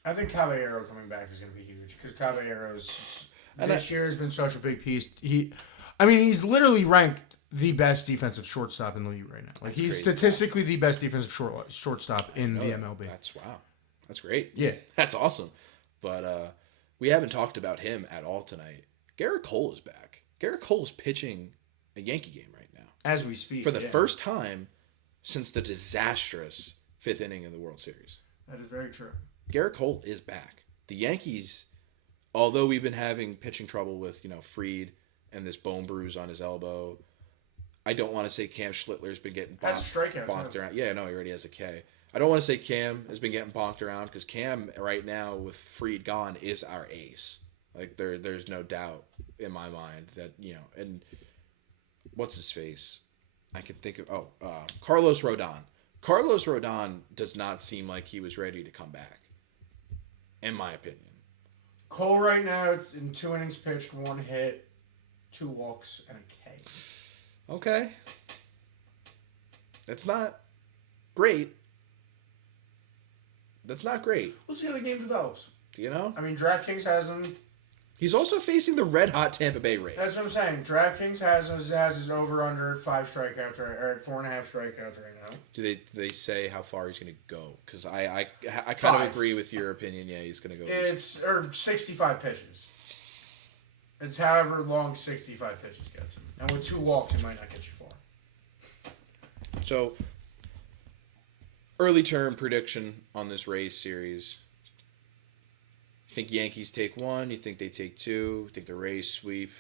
I think Caballero coming back is going to be huge because Caballero's this year has been such a big piece. He's literally ranked the best defensive shortstop in the league right now. Like he's statistically the best defensive shortstop in the MLB. That's great. Yeah, that's awesome. But we haven't talked about him at all tonight. Garrett Cole is back. Garrett Cole is pitching a Yankee game right now as we speak for the first time since the disastrous 5th inning of the World Series. That is very true. Garrett Cole is back. The Yankees, although we've been having pitching trouble with, you know, Fried and this bone bruise on his elbow, I don't want to say Cam Schlittler's been getting bonked around. Yeah, no, he already has a K. I don't want to say Cam has been getting bonked around because Cam right now with Fried gone is our ace. Like there's no doubt in my mind that, you know, and what's his face? I can think of Carlos Rodon. Carlos Rodon does not seem like he was ready to come back, in my opinion. Cole right now in 2 innings pitched, 1 hit, 2 walks, and a K. Okay. That's not great. We'll see how the game develops. You know? I mean, DraftKings has him. He's also facing the red-hot Tampa Bay Rays. That's what I'm saying. DraftKings has his over-under 5 strikeouts, or 4.5 strikeouts right now. Do they say how far he's going to go? Because I kind of agree with your opinion. Yeah, he's going to go. It's 65 pitches. It's however long 65 pitches gets him. And with 2 walks, it might not get you far. So, early term prediction on this Rays series. You think Yankees take 1? You think they take 2? You think the Rays sweep?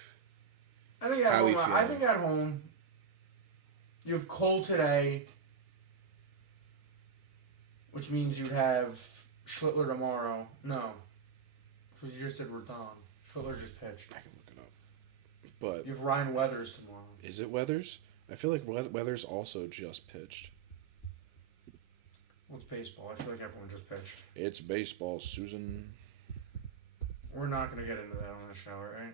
I think at home, you have Cole today, which means you have Schlittler tomorrow. No. Because you just did Rodon. Schlittler just pitched. I can look it up. But you have Ryan Weathers tomorrow. Is it Weathers? I feel like Weathers also just pitched. Well, it's baseball. I feel like everyone just pitched. It's baseball, Susan. We're not going to get into that on the show, right?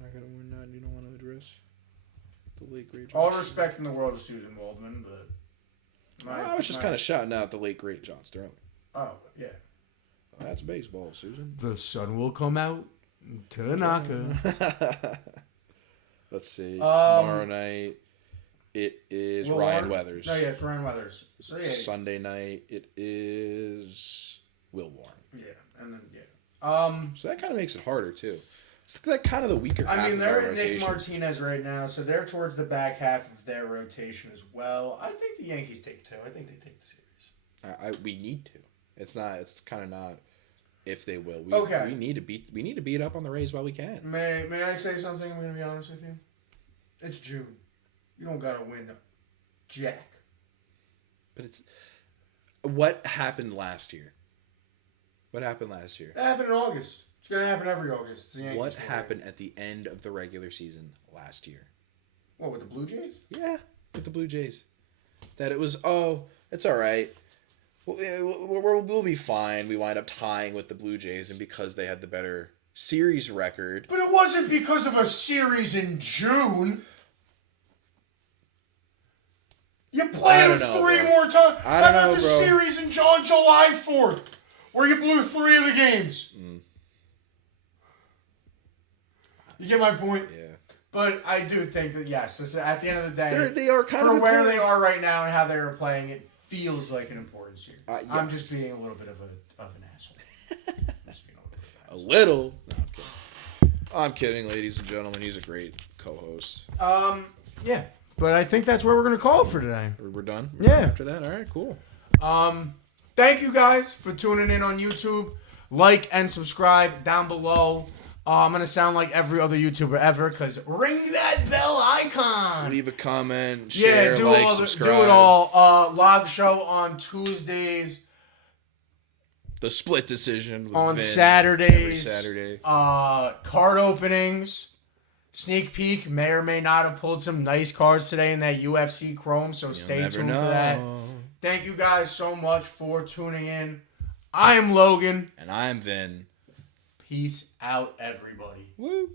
You don't want to address the late great. All respect in the world to Susan Waldman, but I was just kind of shouting out the late great John Sterling. Oh yeah, that's baseball, Susan. The sun will come out, Tanaka. Let's see. Tomorrow night, it is Ryan Weathers. No, yeah, it's Ryan Weathers. So yeah. Sunday night, it is Will Warren. Yeah, and then So that kind of makes it harder too. It's like kind of the weaker half of they're their rotation. Nick Martinez right now, so they're towards the back half of their rotation as well. I think the Yankees take 2. I think they take the series. We need to. It's not. It's kind of not. If they will, we need to beat. We need to beat up on the Rays while we can. May I say something? I'm going to be honest with you. It's June. You don't got to win, jack. But it's what happened last year. What happened last year? That happened in August. It's going to happen every August. It's the Yankees. What happened at the end of the regular season last year? What, with the Blue Jays? Yeah, with the Blue Jays. That it was, it's all right. We'll be fine. We wind up tying with the Blue Jays, and because they had the better series record. But it wasn't because of a series in June. You played them 3 more times. How about the series on July 4th, where you blew 3 of the games? You get my point? Yeah. But I do think that, yes, at the end of the day, they are kind for of where they are right now and how they are playing, it feels like an important series. Yes. I'm just being a little bit of an asshole. Just being a little. No, I'm kidding, ladies and gentlemen. He's a great co-host. Yeah. But I think that's where we're going to call it for today. We're done? Yeah. After that? All right, cool. Thank you guys for tuning in on YouTube. Like and subscribe down below. I'm gonna sound like every other YouTuber ever, cause ring that bell icon. Leave a comment, share, do like, all subscribe. do it all. Live show on Tuesdays. The split decision with On Vin Saturdays. Every Saturday. Card openings. Sneak peek. May or may not have pulled some nice cards today in that UFC Chrome, so stay tuned for that. Thank you guys so much for tuning in. I am Logan. And I am Vin. Peace out, everybody. Woo.